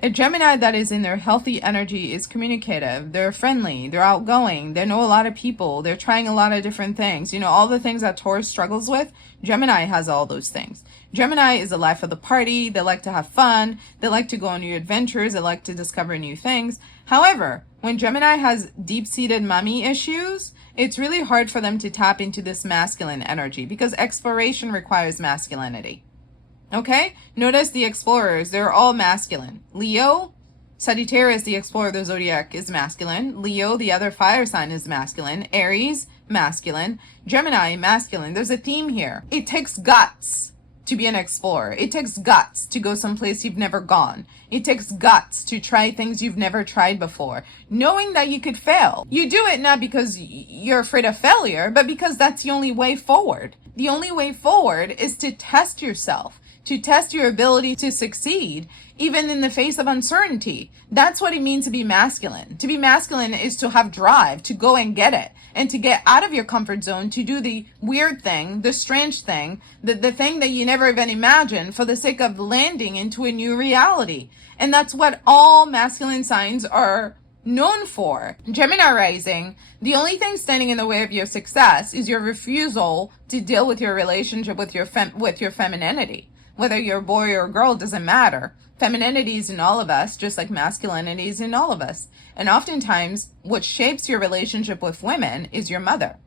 A Gemini that is in their healthy energy is communicative. They're friendly. They're outgoing. They know a lot of people. They're trying a lot of different things. You know, all the things that Taurus struggles with, Gemini has all those things. Gemini is the life of the party. They like to have fun. They like to go on new adventures. They like to discover new things. However, when Gemini has deep-seated mommy issues, it's really hard for them to tap into this masculine energy because exploration requires masculinity. Okay? Notice the explorers, they're all masculine. Leo, Sagittarius, the explorer of the zodiac, is masculine. Leo, the other fire sign, is masculine. Aries, masculine. Gemini, masculine. There's a theme here. It takes guts to be an explorer. It takes guts to go someplace you've never gone. It takes guts to try things you've never tried before, knowing that you could fail. You do it not because you're afraid of failure, but because that's the only way forward. The only way forward is to test yourself, to test your ability to succeed, even in the face of uncertainty. That's what it means to be masculine. To be masculine is to have drive, to go and get it, and to get out of your comfort zone, to do the weird thing, the strange thing, the thing that you never even imagined for the sake of landing into a new reality. And that's what all masculine signs are known for. Gemini Rising, the only thing standing in the way of your success is your refusal to deal with your relationship with your femininity. Whether you're a boy or a girl doesn't matter. Femininity is in all of us, just like masculinity is in all of us. And oftentimes, what shapes your relationship with women is your mother.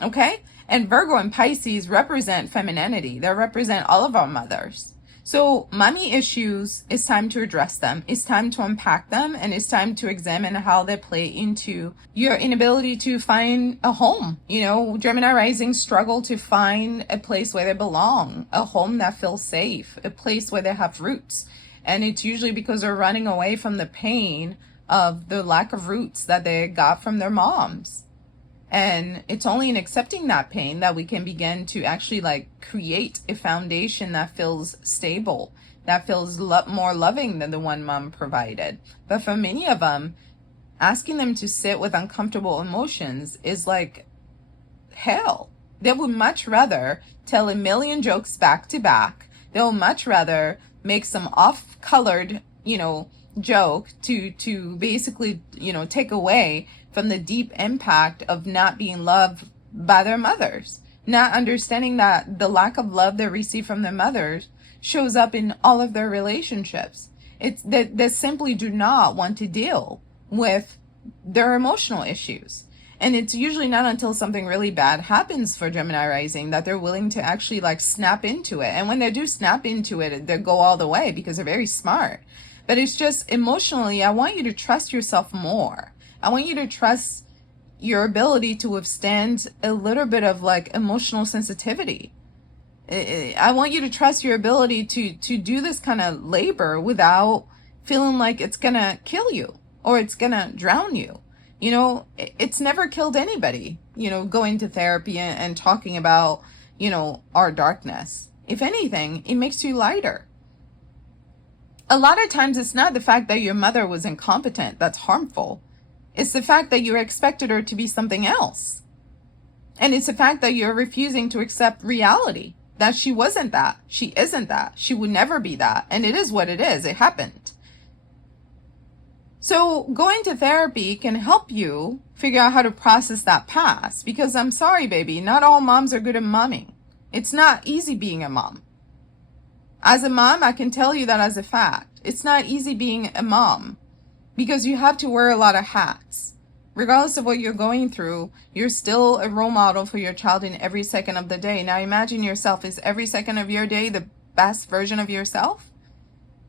Okay? And Virgo and Pisces represent femininity. They represent all of our mothers. So mommy issues, it's time to address them. It's time to unpack them, and it's time to examine how they play into your inability to find a home. You know, Gemini Rising struggle to find a place where they belong, a home that feels safe, a place where they have roots. And it's usually because they're running away from the pain of the lack of roots that they got from their moms. And it's only in accepting that pain that we can begin to actually like create a foundation that feels stable, that feels more loving than the one mom provided. But for many of them, asking them to sit with uncomfortable emotions is like hell. They would much rather tell a million jokes back to back. They'll much rather make some off-colored, joke to basically, take away from the deep impact of not being loved by their mothers, not understanding that the lack of love they receive from their mothers shows up in all of their relationships. It's that they simply do not want to deal with their emotional issues. And it's usually not until something really bad happens for Gemini Rising that they're willing to actually like snap into it. And when they do snap into it, they go all the way because they're very smart. But it's just emotionally, I want you to trust yourself more. I want you to trust your ability to withstand a little bit of like emotional sensitivity. I want you to trust your ability to do this kind of labor without feeling like it's going to kill you or it's going to drown you. It's never killed anybody, going to therapy and talking about, our darkness. If anything, it makes you lighter. A lot of times it's not the fact that your mother was incompetent that's harmful. It's the fact that you expected her to be something else. And it's the fact that you're refusing to accept reality, that she wasn't that. She isn't that. She would never be that. And it is what it is. It happened. So going to therapy can help you figure out how to process that past, because I'm sorry, baby, not all moms are good at momming. It's not easy being a mom. As a mom, I can tell you that as a fact. It's not easy being a mom because you have to wear a lot of hats. Regardless of what you're going through, you're still a role model for your child in every second of the day. Now imagine yourself, is every second of your day the best version of yourself?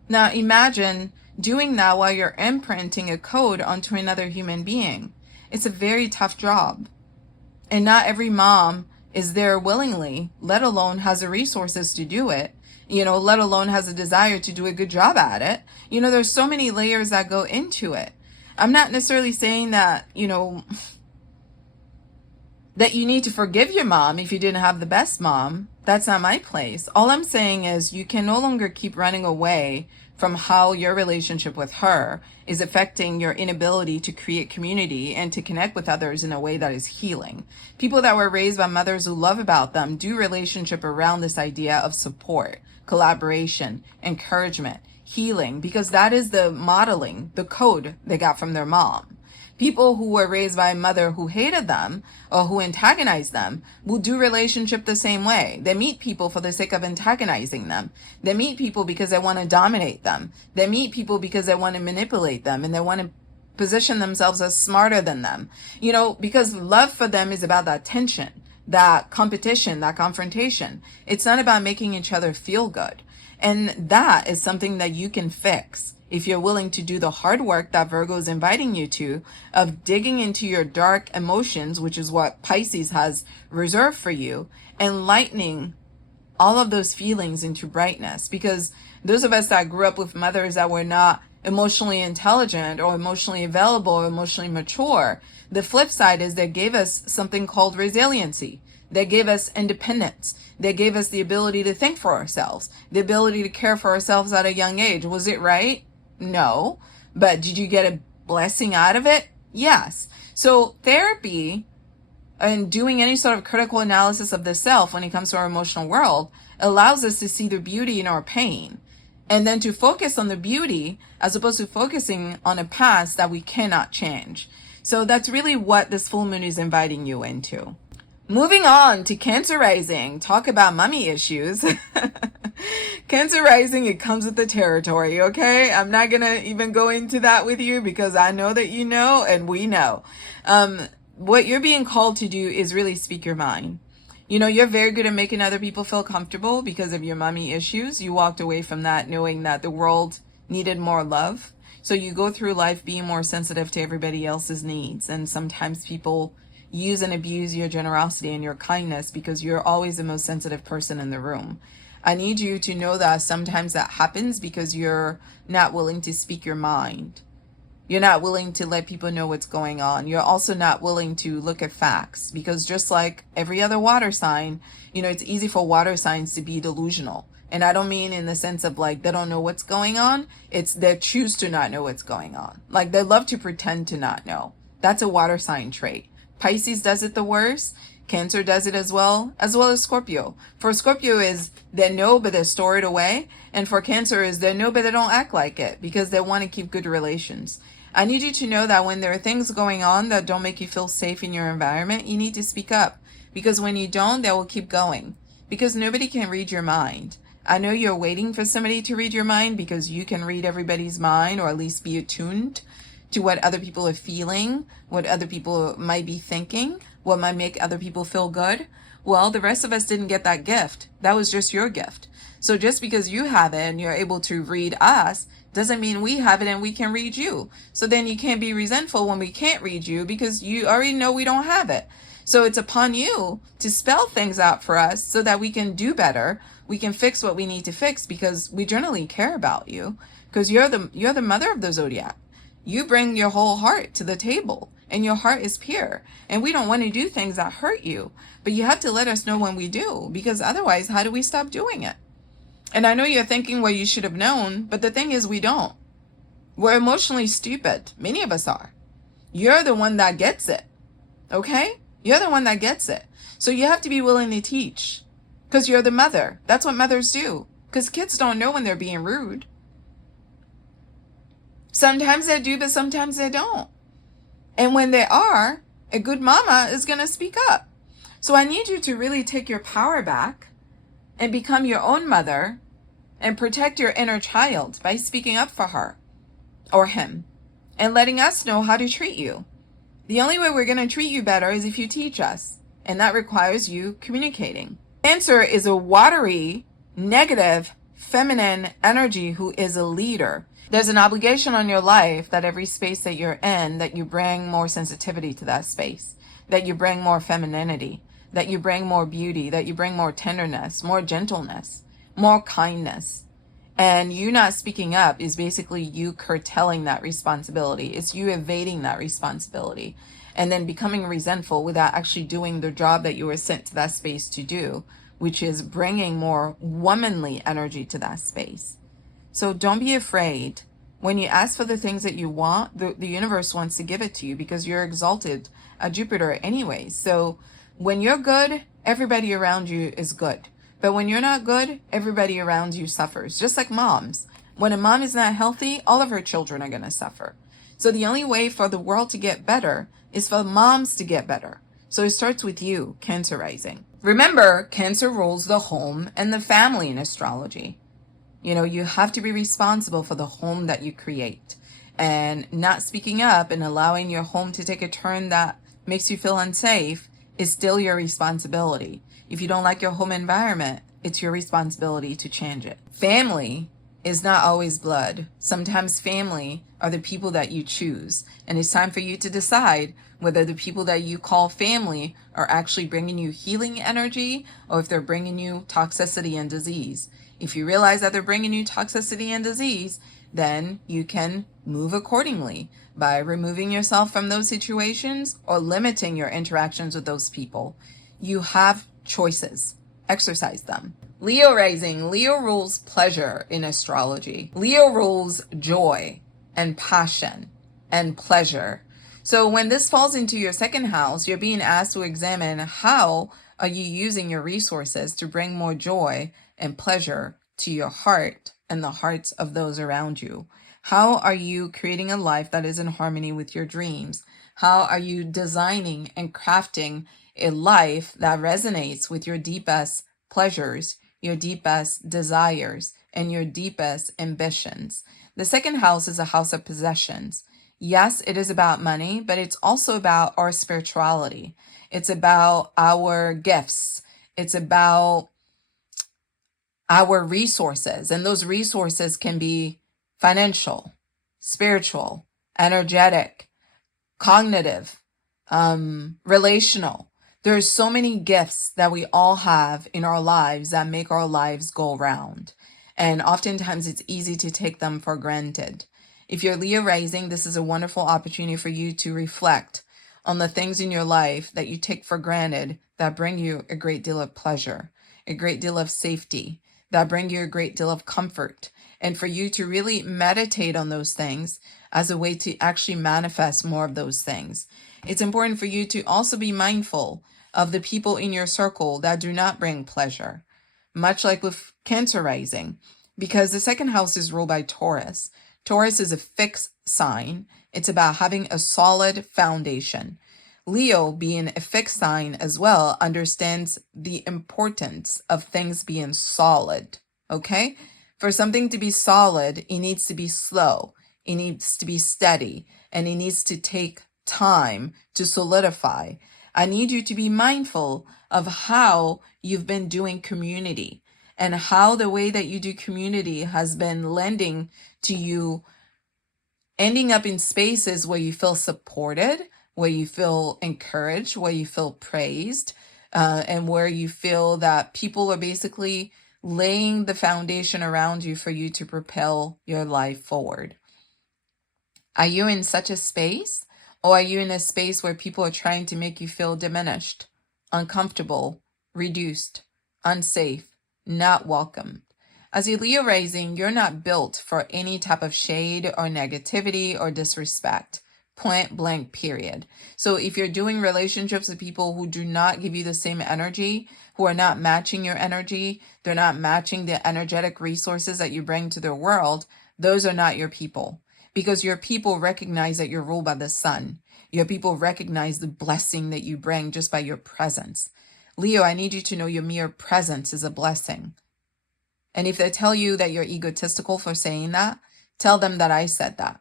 Now imagine doing that while you're imprinting a code onto another human being. It's a very tough job. And not every mom is there willingly, let alone has the resources to do it, let alone has a desire to do a good job at it. There's so many layers that go into it. I'm not necessarily saying that, that you need to forgive your mom if you didn't have the best mom. That's not my place. All I'm saying is you can no longer keep running away from how your relationship with her is affecting your inability to create community and to connect with others in a way that is healing. People that were raised by mothers who love about them do relationship around this idea of support, collaboration, encouragement, healing, because that is the modeling, the code they got from their mom. People who were raised by a mother who hated them or who antagonized them will do relationship the same way. They meet people for the sake of antagonizing them. They meet people because they want to dominate them. They meet people because they want to manipulate them and they want to position themselves as smarter than them. Because love for them is about that tension, that competition, that confrontation. It's not about making each other feel good. And that is something that you can fix if you're willing to do the hard work that Virgo is inviting you to, of digging into your dark emotions, which is what Pisces has reserved for you, and lightening all of those feelings into brightness. Because those of us that grew up with mothers that were not emotionally intelligent or emotionally available or emotionally mature, the flip side is they gave us something called resiliency. They gave us independence. They gave us the ability to think for ourselves, the ability to care for ourselves at a young age. Was it right? No. But did you get a blessing out of it? Yes. So therapy and doing any sort of critical analysis of the self when it comes to our emotional world allows us to see the beauty in our pain and then to focus on the beauty as opposed to focusing on a past that we cannot change. So that's really what this full moon is inviting you into. Moving on to Cancer Rising, talk about mommy issues. Cancer Rising, it comes with the territory, okay? I'm not going to even go into that with you because I know that you know and we know. What you're being called to do is really speak your mind. You know, you're very good at making other people feel comfortable because of your mommy issues. You walked away from that knowing that the world needed more love. So you go through life being more sensitive to everybody else's needs. And sometimes people use and abuse your generosity and your kindness because you're always the most sensitive person in the room. I need you to know that sometimes that happens because you're not willing to speak your mind. You're not willing to let people know what's going on. You're also not willing to look at facts because just like every other water sign, you know, it's easy for water signs to be delusional. And I don't mean in the sense of like they don't know what's going on. It's they choose to not know what's going on. Like they love to pretend to not know. That's a water sign trait. Pisces does it the worst. Cancer does it as well as Scorpio. For Scorpio is they know but they store it away. And for Cancer is they know but they don't act like it because they want to keep good relations. I need you to know that when there are things going on that don't make you feel safe in your environment, you need to speak up. Because when you don't, they will keep going. Because nobody can read your mind. I know you're waiting for somebody to read your mind because you can read everybody's mind or at least be attuned to what other people are feeling, what other people might be thinking, what might make other people feel good. Well, the rest of us didn't get that gift. That was just your gift. So just because you have it and you're able to read us doesn't mean we have it and we can read you. So then you can't be resentful when we can't read you because you already know we don't have it. So it's upon you to spell things out for us so that we can do better. We can fix what we need to fix because we generally care about you because you're the mother of the zodiac. You bring your whole heart to the table and your heart is pure. And we don't want to do things that hurt you, but you have to let us know when we do because otherwise, how do we stop doing it? And I know you're thinking, well, you should have known, but the thing is we don't. We're emotionally stupid. Many of us are. You're the one that gets it. Okay? You're the one that gets it. So you have to be willing to teach because you're the mother. That's what mothers do because kids don't know when they're being rude. Sometimes they do, but sometimes they don't. And when they are, a good mama is going to speak up. So I need you to really take your power back and become your own mother and protect your inner child by speaking up for her or him and letting us know how to treat you. The only way we're going to treat you better is if you teach us, and that requires you communicating. Cancer is a watery, negative, feminine energy who is a leader. There's an obligation on your life that every space that you're in, that you bring more sensitivity to that space, that you bring more femininity, that you bring more beauty, that you bring more tenderness, more gentleness, more kindness. And you not speaking up is basically you curtailing that responsibility. It's you evading that responsibility and then becoming resentful without actually doing the job that you were sent to that space to do, which is bringing more womanly energy to that space. So don't be afraid. When you ask for the things that you want, the universe wants to give it to you because you're exalted at Jupiter anyway. So when you're good, everybody around you is good. But when you're not good, everybody around you suffers. Just like moms. When a mom is not healthy, all of her children are going to suffer. So the only way for the world to get better is for moms to get better. So it starts with you, Cancer Rising. Remember, Cancer rules the home and the family in astrology. You know, you have to be responsible for the home that you create. And not speaking up and allowing your home to take a turn that makes you feel unsafe is still your responsibility. If you don't like your home environment, it's your responsibility to change it. Family is not always blood. Sometimes family are the people that you choose. And it's time for you to decide whether the people that you call family are actually bringing you healing energy or if they're bringing you toxicity and disease. If you realize that they're bringing you toxicity and disease, then you can move accordingly by removing yourself from those situations or limiting your interactions with those people. You have choices. Exercise them. Leo Rising. Leo rules pleasure in astrology. Leo rules joy and passion and pleasure. So when this falls into your second house, you're being asked to examine how are you using your resources to bring more joy and pleasure to your heart and the hearts of those around you. How are you creating a life that is in harmony with your dreams? How are you designing and crafting a life that resonates with your deepest pleasures, your deepest desires, and your deepest ambitions? The second house is a house of possessions. Yes, it is about money, but it's also about our spirituality. It's about our gifts. It's about our resources, and those resources can be financial, spiritual, energetic, cognitive, relational. There's so many gifts that we all have in our lives that make our lives go round. And oftentimes it's easy to take them for granted. If you're Leo rising, this is a wonderful opportunity for you to reflect on the things in your life that you take for granted that bring you a great deal of pleasure, a great deal of safety, that bring you a great deal of comfort. And for you to really meditate on those things as a way to actually manifest more of those things. It's important for you to also be mindful of the people in your circle that do not bring pleasure, much like with Cancer rising, because the second house is ruled by Taurus. Taurus is a fixed sign. It's about having a solid foundation. Leo, being a fixed sign as well, understands the importance of things being solid, okay? For something to be solid, it needs to be slow, it needs to be steady, and it needs to take time to solidify. I need you to be mindful of how you've been doing community and how the way that you do community has been lending to you ending up in spaces where you feel supported, where you feel encouraged, where you feel praised, and where you feel that people are basically laying the foundation around you for you to propel your life forward. Are you in such a space? Or are you in a space where people are trying to make you feel diminished, uncomfortable, reduced, unsafe, not welcome? As a Leo rising, you're not built for any type of shade or negativity or disrespect. Point blank, period. So if you're doing relationships with people who do not give you the same energy, who are not matching your energy, they're not matching the energetic resources that you bring to their world, those are not your people. Because your people recognize that you're ruled by the sun. Your people recognize the blessing that you bring just by your presence. Leo, I need you to know your mere presence is a blessing. And if they tell you that you're egotistical for saying that, tell them that I said that.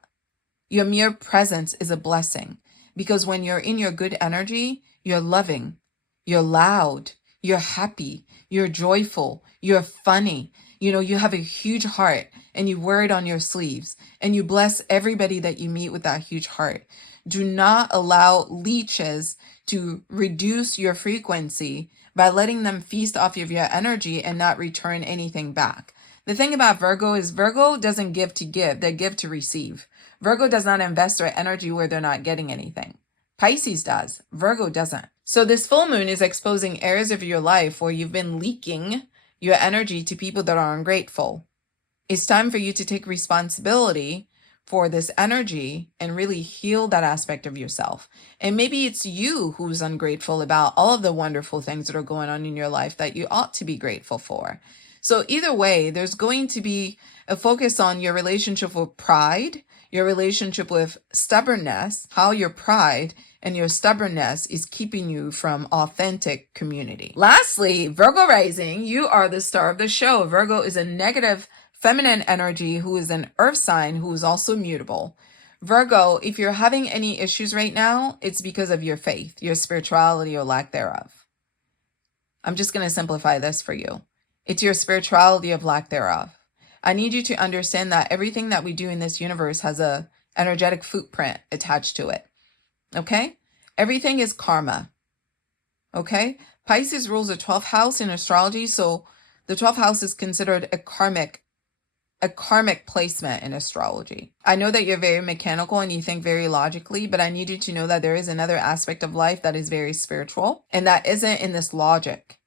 Your mere presence is a blessing. Because when you're in your good energy, you're loving, you're loud, you're happy, you're joyful, you're funny. You know, you have a huge heart and you wear it on your sleeves and you bless everybody that you meet with that huge heart. Do not allow leeches to reduce your frequency by letting them feast off of your energy and not return anything back. The thing about Virgo is Virgo doesn't give to give, they give to receive. Virgo does not invest their energy where they're not getting anything. Pisces does, Virgo doesn't. So this full moon is exposing areas of your life where you've been leaking your energy to people that are ungrateful. It's time for you to take responsibility for this energy and really heal that aspect of yourself. And maybe it's you who's ungrateful about all of the wonderful things that are going on in your life that you ought to be grateful for. So either way, there's going to be a focus on your relationship with pride, your relationship with stubbornness, how your pride and your stubbornness is keeping you from authentic community. Lastly, Virgo rising, you are the star of the show. Virgo is a negative feminine energy who is an earth sign who is also mutable. Virgo, if you're having any issues right now, it's because of your faith, your spirituality, or lack thereof. I'm just going to simplify this for you. It's your spirituality of lack thereof. I need you to understand that everything that we do in this universe has a energetic footprint attached to it. Okay? Everything is karma. Okay? Pisces rules the 12th house in astrology, so the 12th house is considered a karmic placement in astrology. I know that you're very mechanical and you think very logically, but I need you to know that there is another aspect of life that is very spiritual, and that isn't in this logic.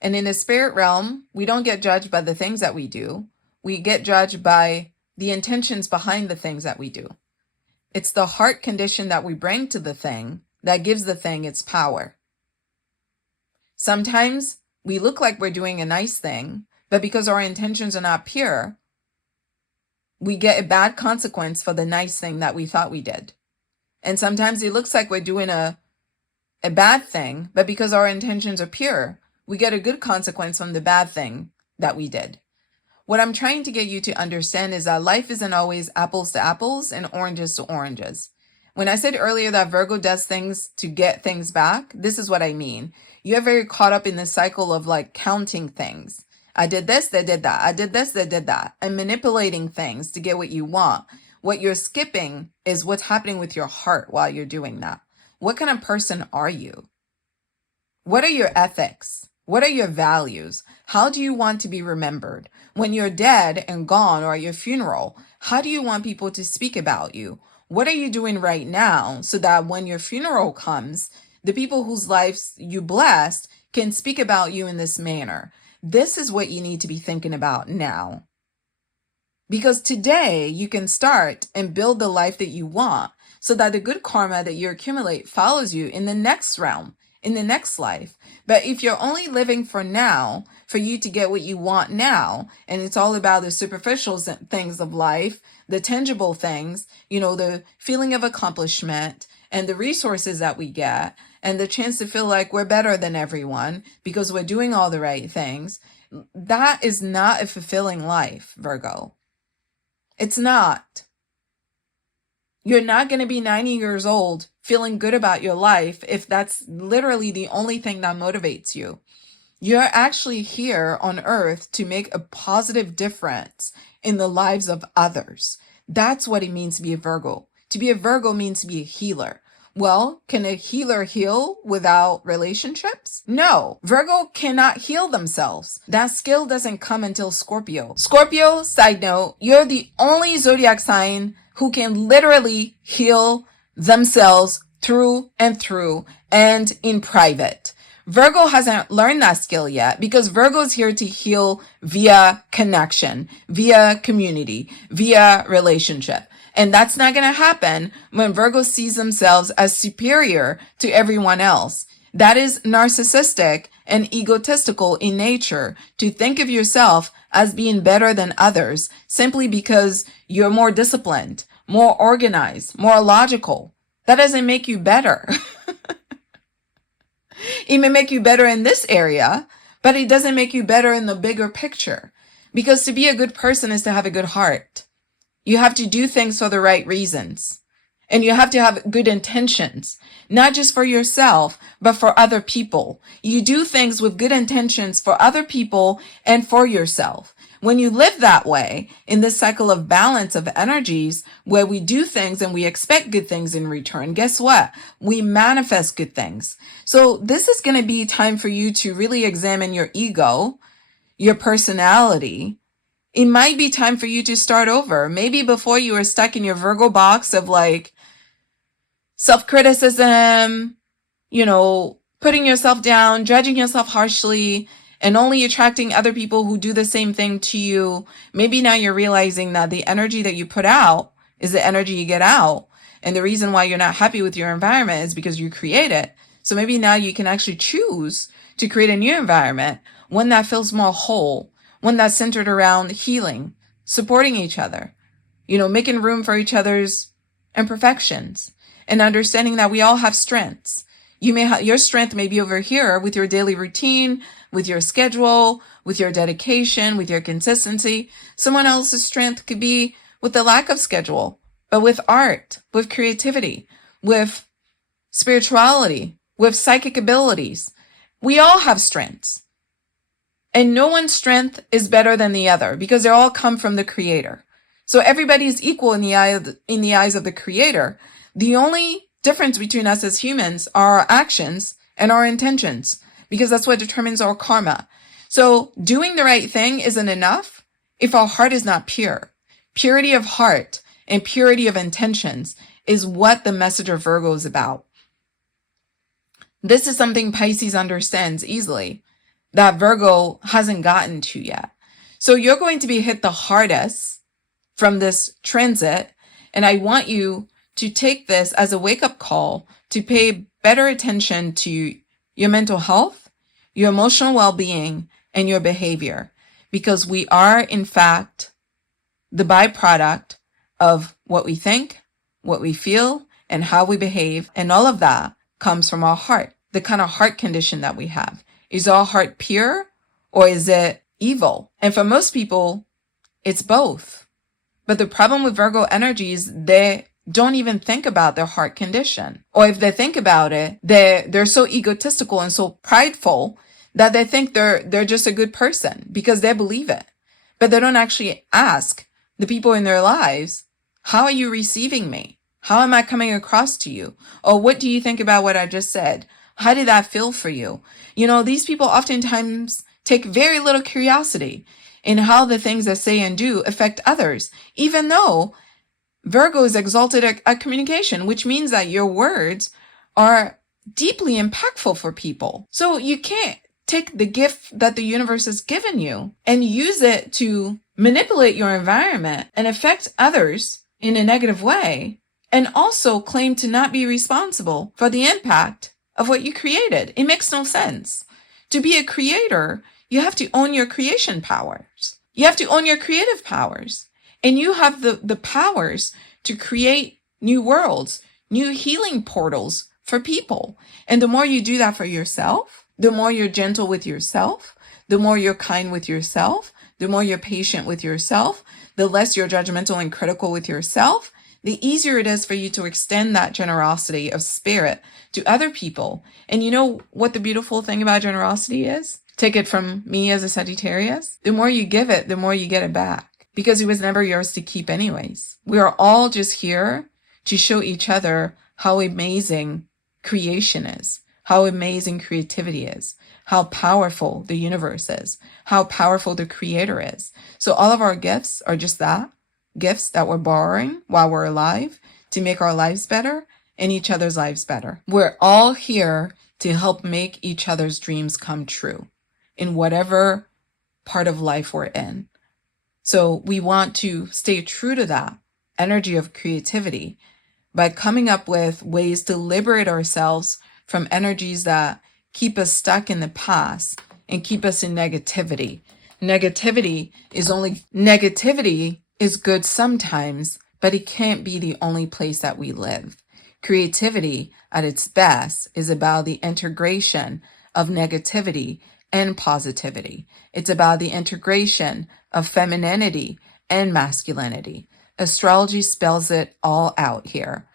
And in the spirit realm, we don't get judged by the things that we do. We get judged by the intentions behind the things that we do. It's the heart condition that we bring to the thing that gives the thing its power. Sometimes we look like we're doing a nice thing, but because our intentions are not pure, we get a bad consequence for the nice thing that we thought we did. And sometimes it looks like we're doing a bad thing, but because our intentions are pure, we get a good consequence from the bad thing that we did. What I'm trying to get you to understand is that life isn't always apples to apples and oranges to oranges. When I said earlier that Virgo does things to get things back, this is what I mean. You're very caught up in the cycle of like counting things. I did this, they did that. I did this, they did that. And manipulating things to get what you want. What you're skipping is what's happening with your heart while you're doing that. What kind of person are you? What are your ethics? What are your values? How do you want to be remembered? When you're dead and gone or at your funeral, how do you want people to speak about you? What are you doing right now so that when your funeral comes, the people whose lives you blessed can speak about you in this manner? This is what you need to be thinking about now. Because today you can start and build the life that you want so that the good karma that you accumulate follows you in the next realm, in the next life. But if you're only living for now, for you to get what you want now, and it's all about the superficial things of life, the tangible things, the feeling of accomplishment and the resources that we get and the chance to feel like we're better than everyone because we're doing all the right things, that is not a fulfilling life, Virgo. It's not. You're not going to be 90 years old feeling good about your life if that's literally the only thing that motivates you. You're actually here on earth to make a positive difference in the lives of others. That's what it means to be a Virgo. To be a Virgo means to be a healer. Well, can a healer heal without relationships? No, Virgo cannot heal themselves. That skill doesn't come until Scorpio. Scorpio, side note, you're the only zodiac sign who can literally heal themselves through and in private. Virgo hasn't learned that skill yet because Virgo's here to heal via connection, via community, via relationship. And that's not going to happen when Virgo sees themselves as superior to everyone else. That is narcissistic and egotistical in nature, to think of yourself as being better than others simply because you're more disciplined, more organized, more logical. That doesn't make you better. It may make you better in this area, but it doesn't make you better in the bigger picture. Because to be a good person is to have a good heart. You have to do things for the right reasons. And you have to have good intentions, not just for yourself, but for other people. You do things with good intentions for other people and for yourself. When you live that way, in this cycle of balance of energies, where we do things and we expect good things in return, guess what? We manifest good things. So this is going to be time for you to really examine your ego, your personality. It might be time for you to start over. Maybe before you were stuck in your Virgo box of like self-criticism, putting yourself down, judging yourself harshly, and only attracting other people who do the same thing to you. Maybe now you're realizing that the energy that you put out is the energy you get out. And the reason why you're not happy with your environment is because you create it. So maybe now you can actually choose to create a new environment, one that feels more whole, one that's centered around healing, supporting each other, making room for each other's imperfections, and understanding that we all have strengths. Your strength may be over here with your daily routine, with your schedule, with your dedication, with your consistency. Someone else's strength could be with the lack of schedule, but with art, with creativity, with spirituality, with psychic abilities. We all have strengths. And no one's strength is better than the other because they all come from the Creator. So everybody is equal in the eyes of the Creator. The only difference between us as humans are our actions and our intentions, because that's what determines our karma. So doing the right thing isn't enough if our heart is not pure. Purity of heart and purity of intentions is what the message of Virgo is about. This is something Pisces understands easily, that Virgo hasn't gotten to yet. So you're going to be hit the hardest from this transit, and I want you to take this as a wake-up call to pay better attention to your mental health, your emotional well-being, and your behavior, because we are, in fact, the byproduct of what we think, what we feel, and how we behave, and all of that comes from our heart, the kind of heart condition that we have. Is our heart pure or is it evil? And for most people, it's both. But the problem with Virgo energy is they don't even think about their heart condition. Or if they think about it, they're so egotistical and so prideful that they think they're just a good person because they believe it. But they don't actually ask the people in their lives, how are you receiving me? How am I coming across to you? Or what do you think about what I just said? How did that feel for you? You know, these people oftentimes take very little curiosity in how the things they say and do affect others, even though Virgo is exalted at communication, which means that your words are deeply impactful for people. So you can't take the gift that the universe has given you and use it to manipulate your environment and affect others in a negative way, and also claim to not be responsible for the impact of what you created. It makes no sense. To be a creator, you have to own your creation powers. You have to own your creative powers. And you have the powers to create new worlds, new healing portals for people. And the more you do that for yourself, the more you're gentle with yourself, the more you're kind with yourself, the more you're patient with yourself, the less you're judgmental and critical with yourself, the easier it is for you to extend that generosity of spirit to other people. And you know what the beautiful thing about generosity is? Take it from me as a Sagittarius. The more you give it, the more you get it back, because it was never yours to keep anyways. We are all just here to show each other how amazing creation is, how amazing creativity is, how powerful the universe is, how powerful the creator is. So all of our gifts are just that. Gifts that we're borrowing while we're alive to make our lives better and each other's lives better. We're all here to help make each other's dreams come true in whatever part of life we're in. So we want to stay true to that energy of creativity by coming up with ways to liberate ourselves from energies that keep us stuck in the past and keep us in negativity. Negativity is good sometimes, but it can't be the only place that we live. Creativity at its best is about the integration of negativity and positivity. It's about the integration of femininity and masculinity. Astrology spells it all out here.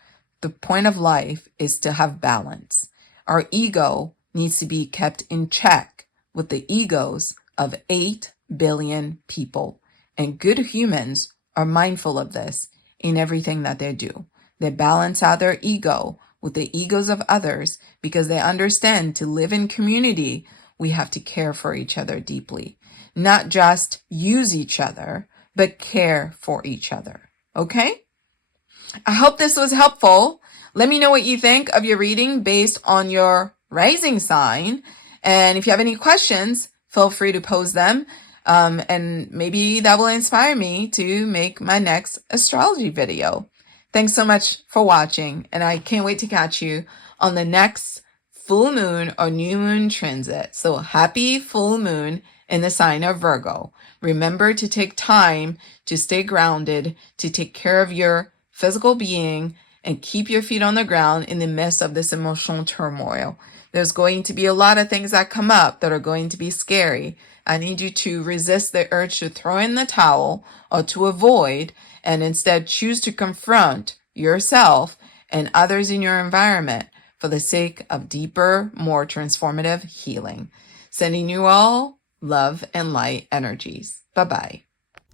The point of life is to have balance. Our ego needs to be kept in check with the egos of 8 billion people. And good humans are mindful of this in everything that they do. They balance out their ego with the egos of others because they understand to live in community, we have to care for each other deeply. Not just use each other, but care for each other. Okay? I hope this was helpful. Let me know what you think of your reading based on your rising sign. And if you have any questions, feel free to pose them. And maybe that will inspire me to make my next astrology video. Thanks so much for watching, and I can't wait to catch you on the next full moon or new moon transit. So happy full moon in the sign of Virgo. Remember to take time to stay grounded, to take care of your physical being, and keep your feet on the ground in the midst of this emotional turmoil. There's going to be a lot of things that come up that are going to be scary. I need you to resist the urge to throw in the towel or to avoid, and instead choose to confront yourself and others in your environment for the sake of deeper, more transformative healing. Sending you all love and light energies. Bye-bye.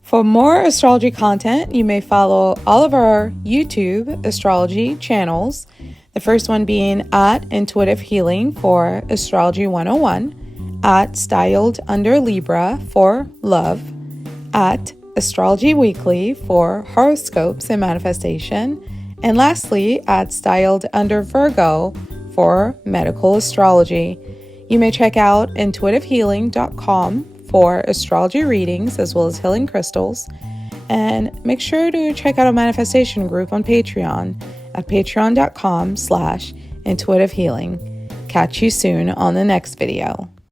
For more astrology content, you may follow all of our YouTube astrology channels. The first one being at Intuitive Healing for Astrology 101, at Styled Under Libra for Love, at Astrology Weekly for horoscopes and manifestation, and lastly, at Styled Under Virgo for medical astrology. You may check out intuitivehealing.com for astrology readings as well as healing crystals, and make sure to check out our manifestation group on Patreon at patreon.com/intuitivehealing. Catch you soon on the next video.